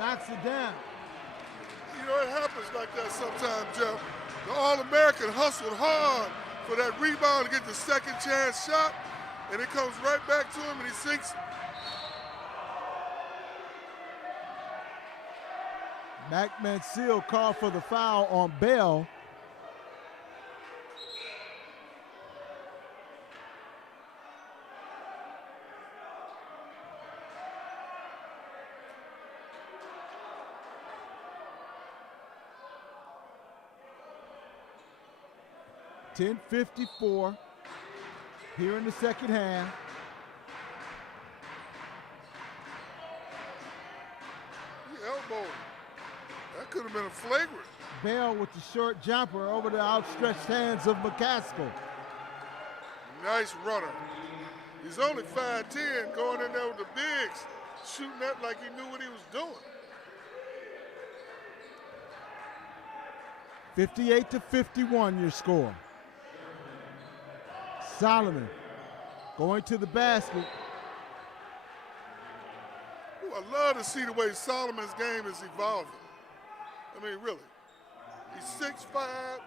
knocks it down. You know, it happens like that sometimes, Jeff. The All-American hustled hard for that rebound to get the second chance shot, and it comes right back to him, and he sinks it. Mac Mansell called for the foul on Bell. .10:54 here in the second half. He elbowed him. That could have been a flagrant. Bell with the short jumper over the outstretched hands of McCaskill. Nice runner. He's only 5'10", going in there with the bigs, shooting that like he knew what he was doing. 58-51 your score. Solomon going to the basket. Ooh, I love to see the way Solomon's game is evolving. I mean, really. He's 6'5",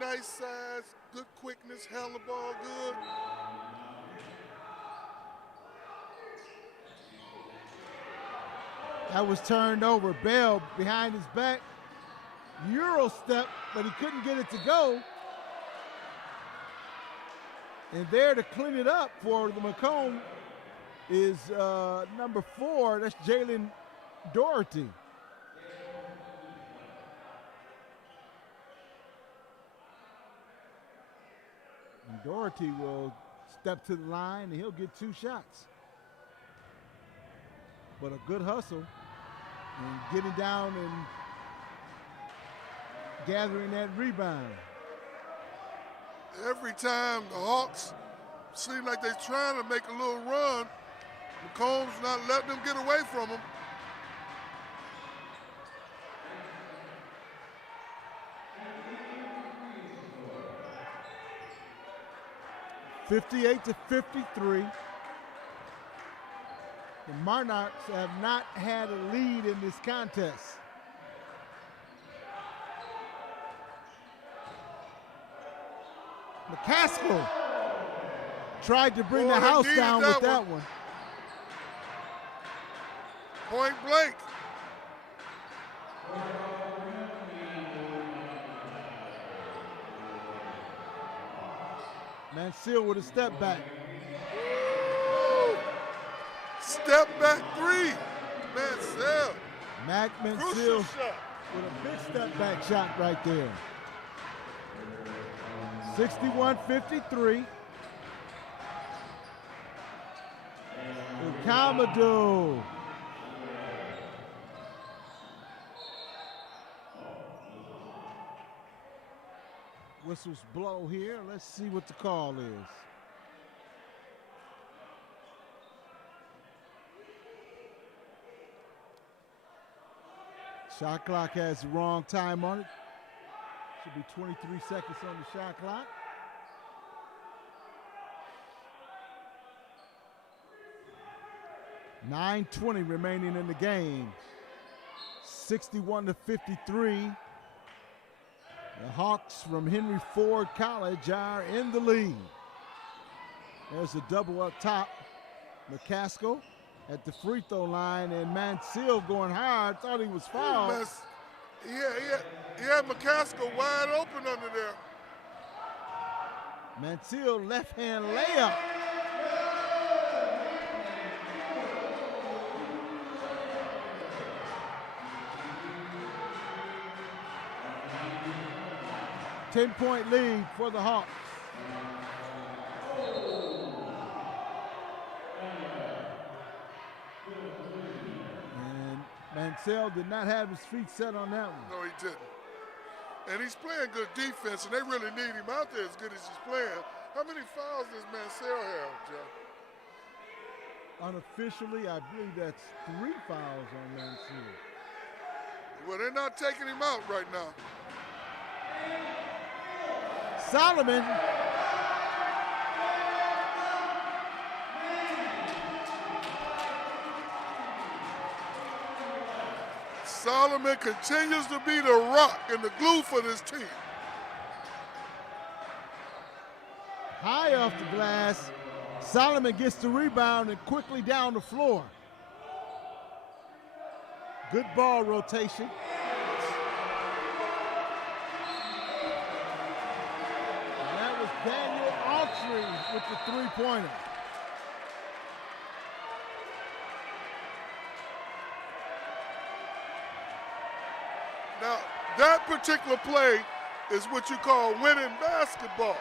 nice size, good quickness, held the ball good. That was turned over. Bell behind his back. Euro step, but he couldn't get it to go. And there to clean it up for the Macomb is number 4. That's Jalen Doherty. And Doherty will step to the line and he'll get 2 shots. But a good hustle and getting down and gathering that rebound. Every time the Hawks seem like they're trying to make a little run, Macomb's not letting them get away from them. .58-53. The Monarchs have not had a lead in this contest. McCaskill tried to bring the house down with that one. Point blank. Mansell with a step back. Step back three. Mansell. Mansell with a big step back shot right there. 61-53. Kamado. Whistles blow here. Let's see what the call is. Shot clock has the wrong time on it. Should be 23 seconds on the shot clock. .9:20 remaining in the game. 61-53. The Hawks from Henry Ford College are in the lead. There's a double up top. McCaskill at the free throw line, and Mansell going hard. Thought he was fouled. He had McCaskill wide open under there. Mansell left hand layup. Ten-point lead for the Hawks. And Mansell did not have his feet set on that one. No, he didn't. And he's playing good defense, and they really need him out there as good as he's playing. How many fouls does Mansell have, Joe? Unofficially, I believe that's 3 fouls on Mansell. Well, they're not taking him out right now. Solomon. Solomon continues to be the rock and the glue for this team. High off the glass. Solomon gets the rebound and quickly down the floor. Good ball rotation. Daniel Autry with the three-pointer. Now, that particular play is what you call winning basketball.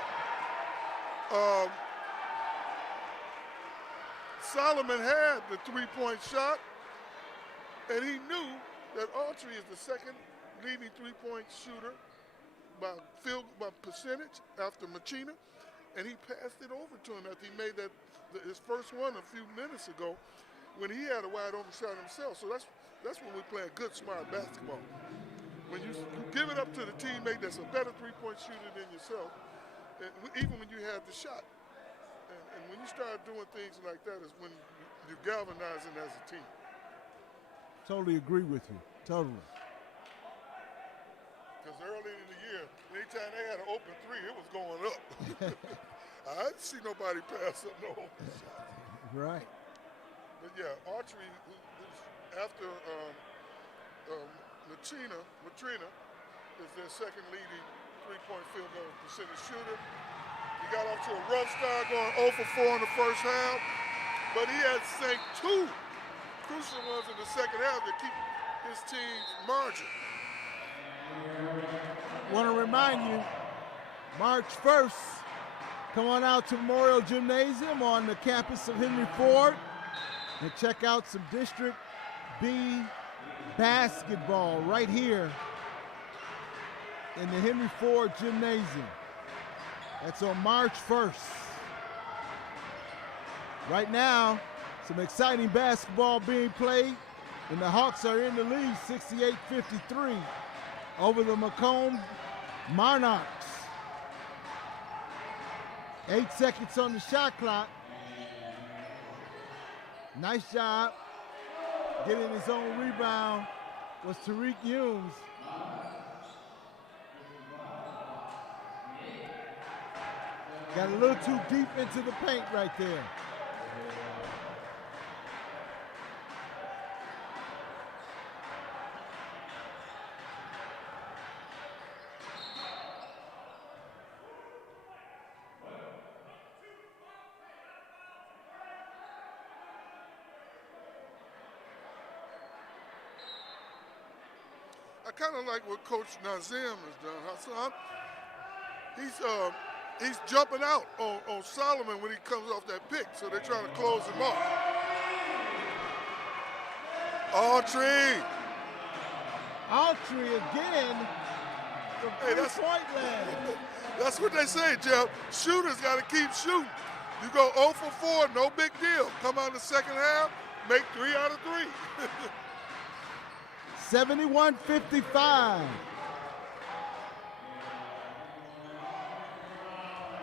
Solomon had the three-point shot, and he knew that Autry is the second leading three-point shooter by percentage after Machina, and he passed it over to him after he made his first one a few minutes ago when he had a wide open shot himself. So that's when we're playing good, smart basketball. When you give it up to the teammate that's a better three-point shooter than yourself, and even when you have the shot. And when you start doing things like that is when you're galvanizing as a team. Totally agree with you, totally. Because early in the year, anytime they had an open three, it was going up. I didn't see nobody pass up no open shot. Right. But yeah, Autry, after Matrina is their second leading three-point field goal percentage shooter. He got off to a rough start going 0 for 4 in the first half, but he had sank 2 crucial ones in the second half to keep his team's margin. Want to remind you, March 1st, come on out to Memorial Gymnasium on the campus of Henry Ford and check out some District B basketball right here in the Henry Ford Gymnasium. That's on March 1st. Right now, some exciting basketball being played, and the Hawks are in the lead 68-53 over the Macomb Monarchs. 8 seconds on the shot clock. Nice job. Getting his own rebound was Tariq Humes. Got a little too deep into the paint right there. kind of like what Coach Nazim has done, Hassan. He's jumping out on Solomon when he comes off that pick, so they're trying to close him off. Autry again. Hey, that's point land. That's what they say, Jeff. Shooters got to keep shooting. You go 0 for 4, no big deal. Come out in the second half, make 3 out of 3. 71-55.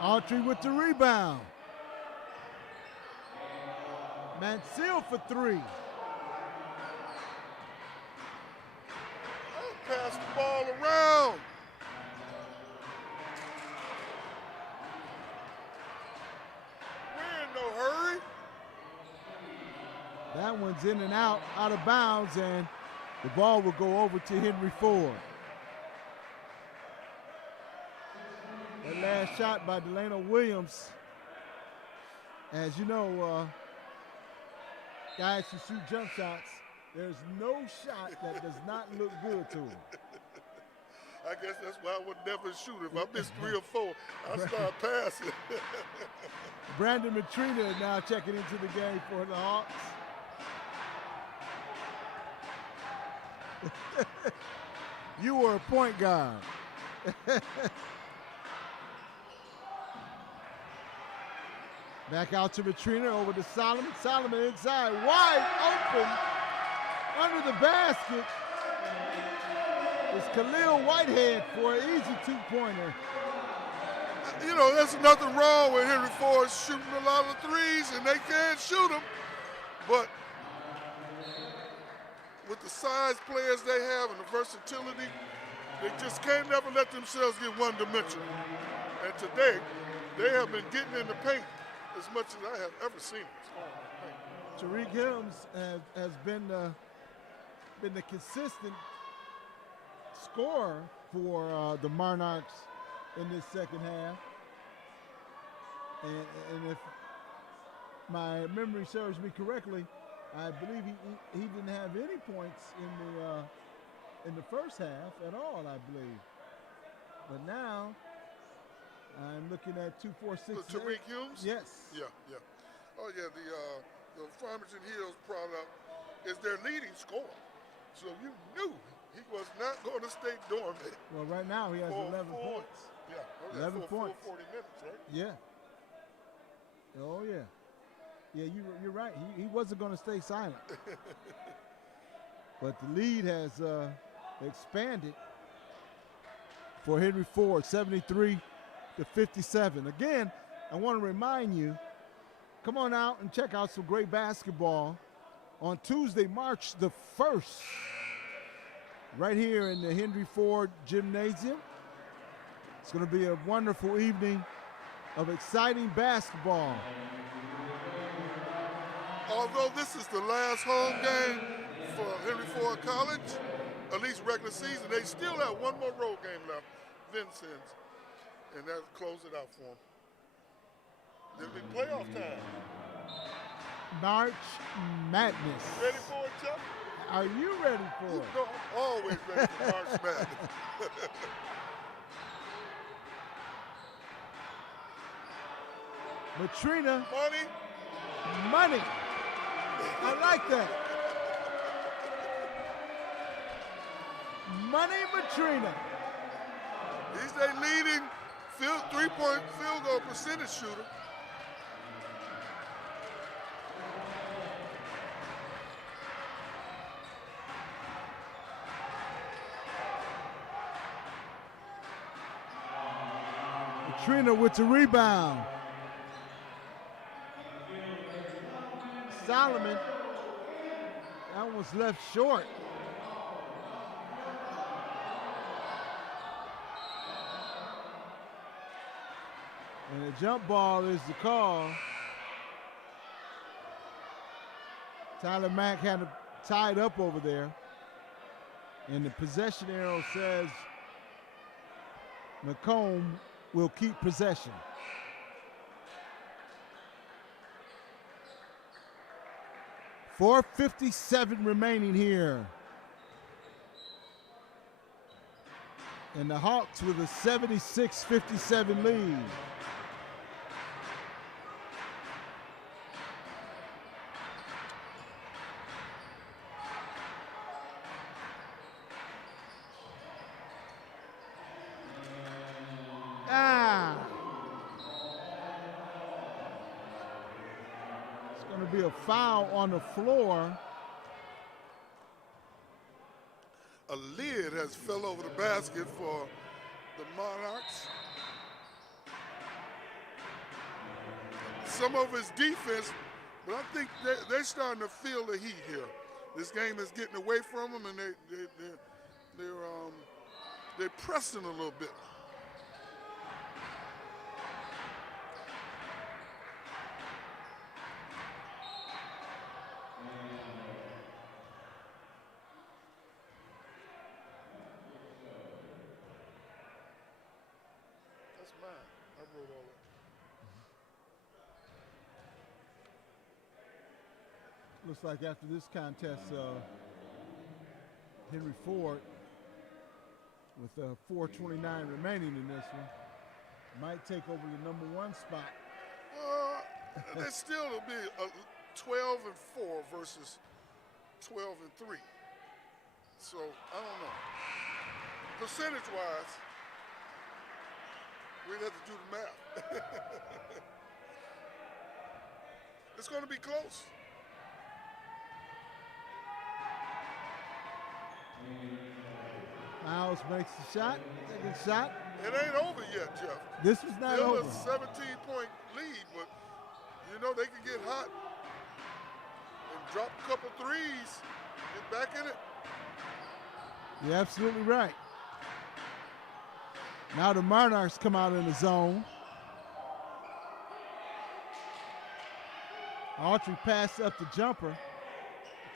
Autry with the rebound. Mansell for 3. Pass the ball around. We're in no hurry. That one's in and out of bounds, and the ball will go over to Henry Ford. That last shot by Delano Williams, as you know, guys who shoot jump shots, there's no shot that does not look good to him. I guess that's why I would never shoot. If I miss 3 or 4, I start passing. Brandon Matrina now checking into the game for the Hawks. You were a point guard. Back out to Matrina, over to Solomon. Solomon inside, wide open, under the basket. It's Khalil Whitehead for an easy 2-pointer. You know, there's nothing wrong with Henry Ford shooting a lot of threes, and they can shoot them. But with the size players they have and the versatility, they just can't never let themselves get one-dimensional. And today, they have been getting in the paint as much as I have ever seen them. Tariq Helms has been the consistent scorer for the Monarchs in this second half. And if my memory serves me correctly, I believe he didn't have any points in the first half at all, I believe. But now I'm looking at 2, 4, 6. Tariq Helms? Yes. Yeah. Oh yeah, the Farmington Hills product is their leading scorer. So you knew he was not going to stay dormant. Well, right now he has 11 points. Yeah, 11 points. 40 minutes, right? Yeah. Oh yeah. Yeah, you're right. He wasn't going to stay silent. But the lead has expanded for Henry Ford, 73-57. Again, I want to remind you, come on out and check out some great basketball on Tuesday, March the 1st, right here in the Henry Ford Gymnasium. It's going to be a wonderful evening of exciting basketball. Although this is the last home game for Henry Ford College, at least regular season, they still have one more road game left, Vincennes, and that'll close it out for them. It'll be playoff time. March Madness. Ready for it, Chuck? Are you ready for it? No, I'm always ready for March Madness. Matrina. Money. I like that. Money Matrina. He's their leading three-point field goal percentage shooter. Matrina with the rebound. Solomon, that was left short. And a jump ball is the call. Tyler Mack had it tied up over there. And the possession arrow says Macomb will keep possession. .457 remaining here. And the Hawks with a 76-57 lead. It's going to be a foul on the floor. A lid has fell over the basket for the Monarchs. Some of his defense, but I think they're starting to feel the heat here. This game is getting away from them, and they're pressing a little bit. That's mine. I wrote all that. Looks like after this contest, Henry Ford, with 4:29 remaining in this one, might take over the #1 spot. There still will be a 12-4 versus 12-3. So I don't know. Percentage-wise, we'd have to do the math. It's going to be close. Miles makes the shot, second shot. It ain't over yet, Jeff. This is not Still over. a 17-point lead, but you know they can get hot and drop a couple threes, get back in it. You're absolutely right. Now the Monarchs come out in the zone. Autry passes up the jumper,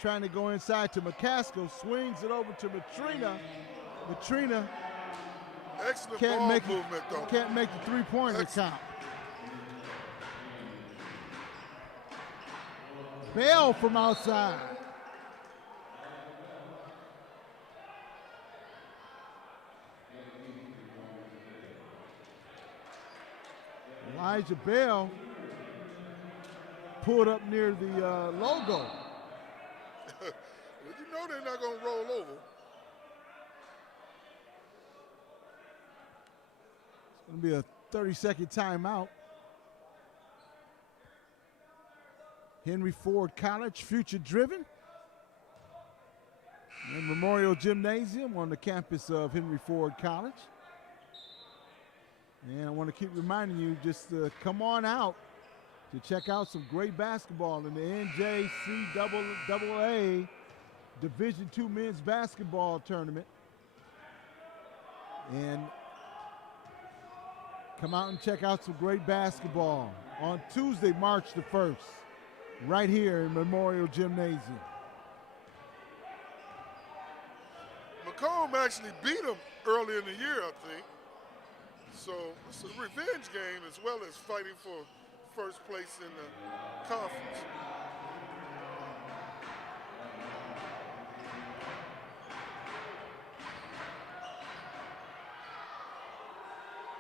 trying to go inside to McCaskill, swings it over to Matrina. Matrina Excellent can't ball make movement, though. Can't make the three-pointer count. Bell from outside. Elijah Bell pulled up near the logo. Well, you know they're not going to roll over. It's going to be a 30-second timeout. Henry Ford College, future driven. And Memorial Gymnasium on the campus of Henry Ford College. And I want to keep reminding you just to come on out to check out some great basketball in the NJCAA Division II men's basketball tournament. And come out and check out some great basketball on Tuesday, March the 1st, right here in Memorial Gymnasium. Macomb actually beat them early in the year, I think. So it's a revenge game as well as fighting for first place in the conference.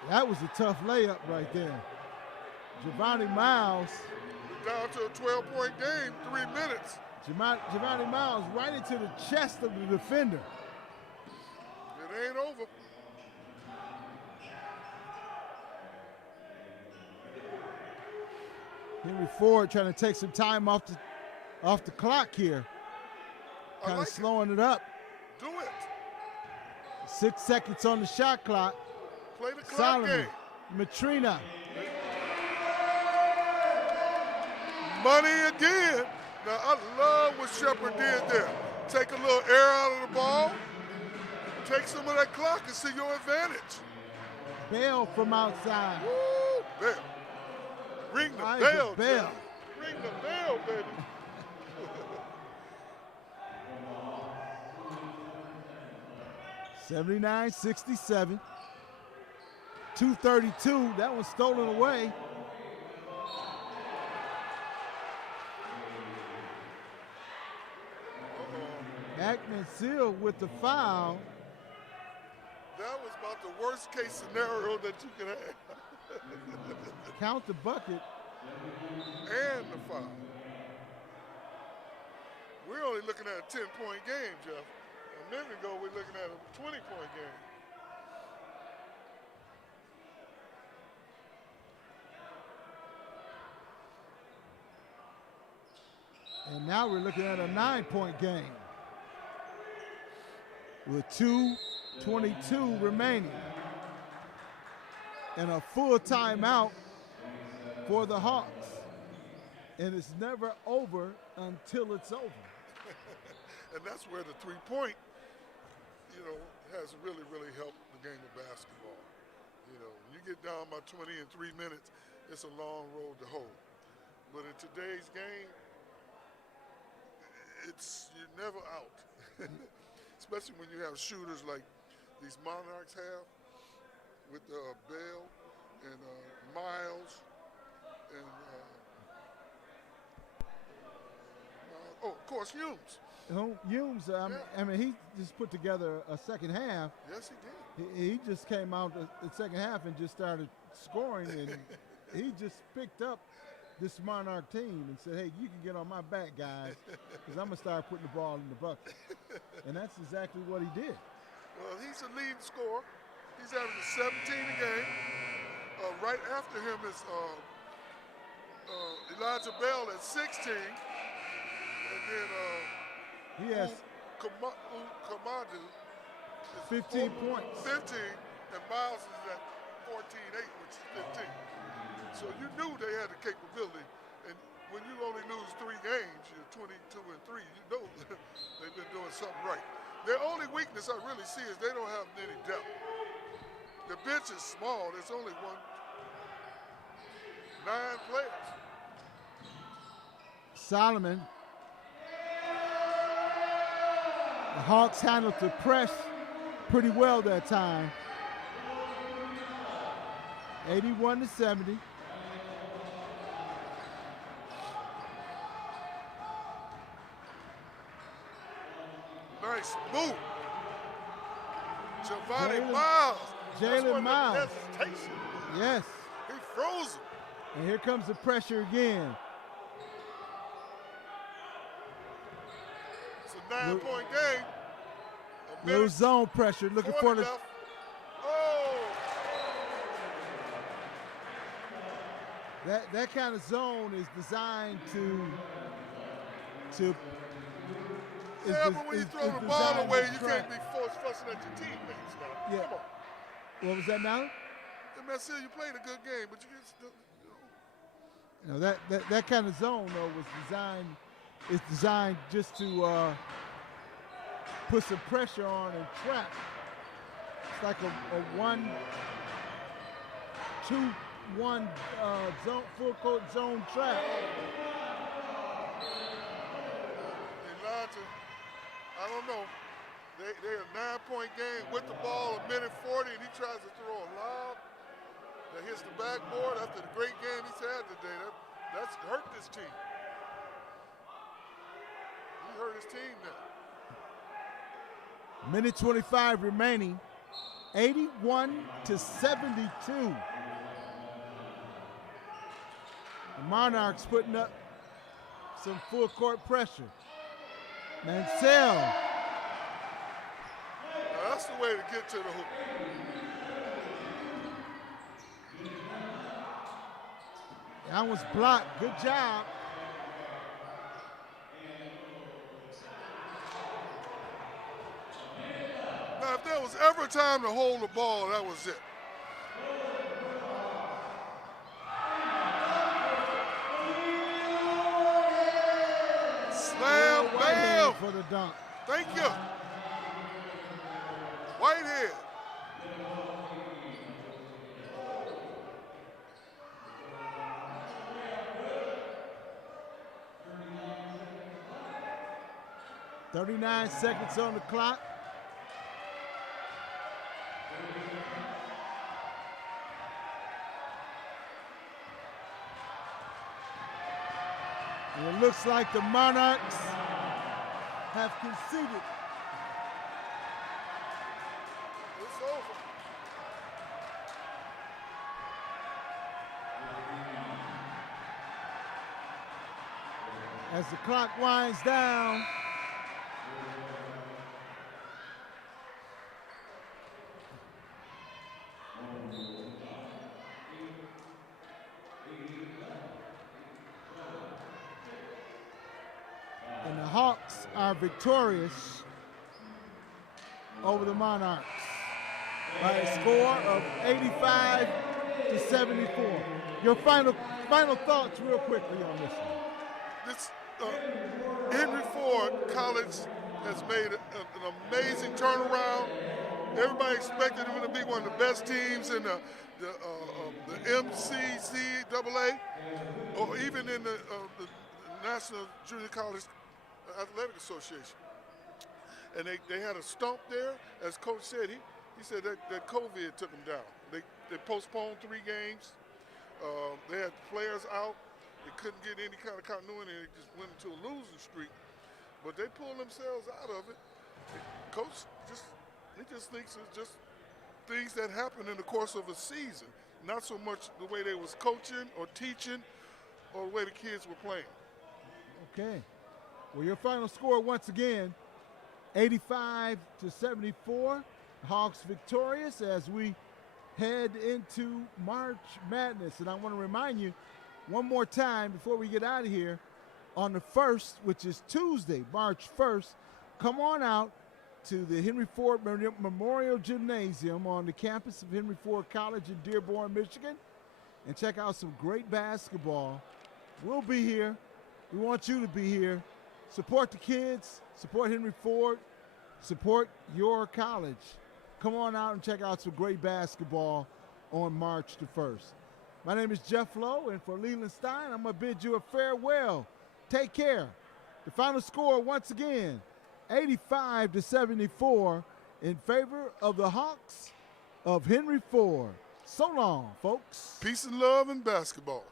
That was a tough layup right there. Giovanni Miles. We're down to a 12-point game, 3 minutes. Giovanni Miles right into the chest of the defender. It ain't over. Henry Ford trying to take some time off the clock here. Kind of slowing it up. Do it. 6 seconds on the shot clock. Play the clock Solomon, game. Matrina. Money again. Now, I love what Shepard did there. Take a little air out of the ball. Take some of that clock and see your advantage. Bell from outside. Woo, Bell. Ring the bell, Bell. Ring the bell, baby. $79-67. 2:32. That was stolen away. Ackman Seal with the foul. That was about the worst case scenario that you can have. Count the bucket. And the foul. We're only looking at a 10-point game, Jeff. A minute ago, we're looking at a 20-point game. And now we're looking at a 9-point game with 2:22 remaining and a full timeout for the Hawks. And it's never over until it's over. And that's where the three-point, has really, really helped the game of basketball. When you get down by 20 in 3 minutes, it's a long road to hoe. But in today's game, you're never out. Especially when you have shooters like these Monarchs have with Bell and Miles and of course, Humes. Humes, he just put together a second half. Yes, he did. He just came out the second half and just started scoring, and he just picked up this Monarch team and said, hey, you can get on my back, guys, because I'm going to start putting the ball in the bucket. And that's exactly what he did. Well, he's a leading scorer. He's averaging 17 a game. Right after him is Elijah Bell at 16. And then he has Kamadu is 15 points. 15, and Miles is at 14-8, which is 15. So you knew they had the capability. And when you only lose 3 games, you're 22-3, you know they've been doing something right. Their only weakness I really see is they don't have any depth. The bench is small. There's only 9 players. Solomon. The Hawks handled the press pretty well that time. 81-70. Nice move. Giovanni Miles. Jalen Miles. Yes. He froze him. And here comes the pressure again. It's a 9-point game. Little zone pressure. Looking for the. Left. Oh. That kind of zone is designed to. Yeah, but when you throw the ball away, you can't be fussing at your teammates now. Yeah. Come on. What was that, Malin? Yeah, man, still, you played a good game, but you get still, that kind of zone though was designed. It's designed just to put some pressure on and trap. It's like a 1-2-1 zone, full court zone trap. Elijah, I don't know. They're a 9-point game with the ball, 1:40, and he tries to throw a lob that hits the backboard after the great game he's had today. That's hurt this team. He hurt his team now. Minute 25 remaining. 81-72. The Monarchs putting up some full court pressure. Mansell. Now that's the way to get to the hoop. That was blocked. Good job. Now, if there was ever time to hold the ball, that was it. Slam, bam! For the dunk. Thank you. Whitehead. .39 seconds on the clock. And it looks like the Monarchs have conceded. It's over. As the clock winds down, and the Hawks are victorious over the Monarchs by a score of 85-74. Your final thoughts real quickly on this one. This Henry Ford College has made an amazing turnaround. Everybody expected them to be one of the best teams in the MCCAA, or even in the National Junior College Athletic Association. And they had a stump there, as Coach said. He said that COVID took them down. They postponed 3 games. They had players out. They couldn't get any kind of continuity. They just went into a losing streak. But they pulled themselves out of it. Coach just thinks it's just things that happen in the course of a season, not so much the way they was coaching or teaching or the way the kids were playing. Okay. Well, your final score once again, 85-74. Hawks victorious as we head into March Madness. And I want to remind you one more time before we get out of here, on the 1st, which is Tuesday, March 1st, come on out to the Henry Ford Memorial Gymnasium on the campus of Henry Ford College in Dearborn, Michigan, and check out some great basketball. We'll be here. We want you to be here. Support the kids, support Henry Ford, support your college. Come on out and check out some great basketball on March the 1st. My name is Jeff Lowe, and for Leland Stein, I'm going to bid you a farewell. Take care. The final score, once again, 85-74 in favor of the Hawks of Henry Ford. So long, folks. Peace and love in basketball.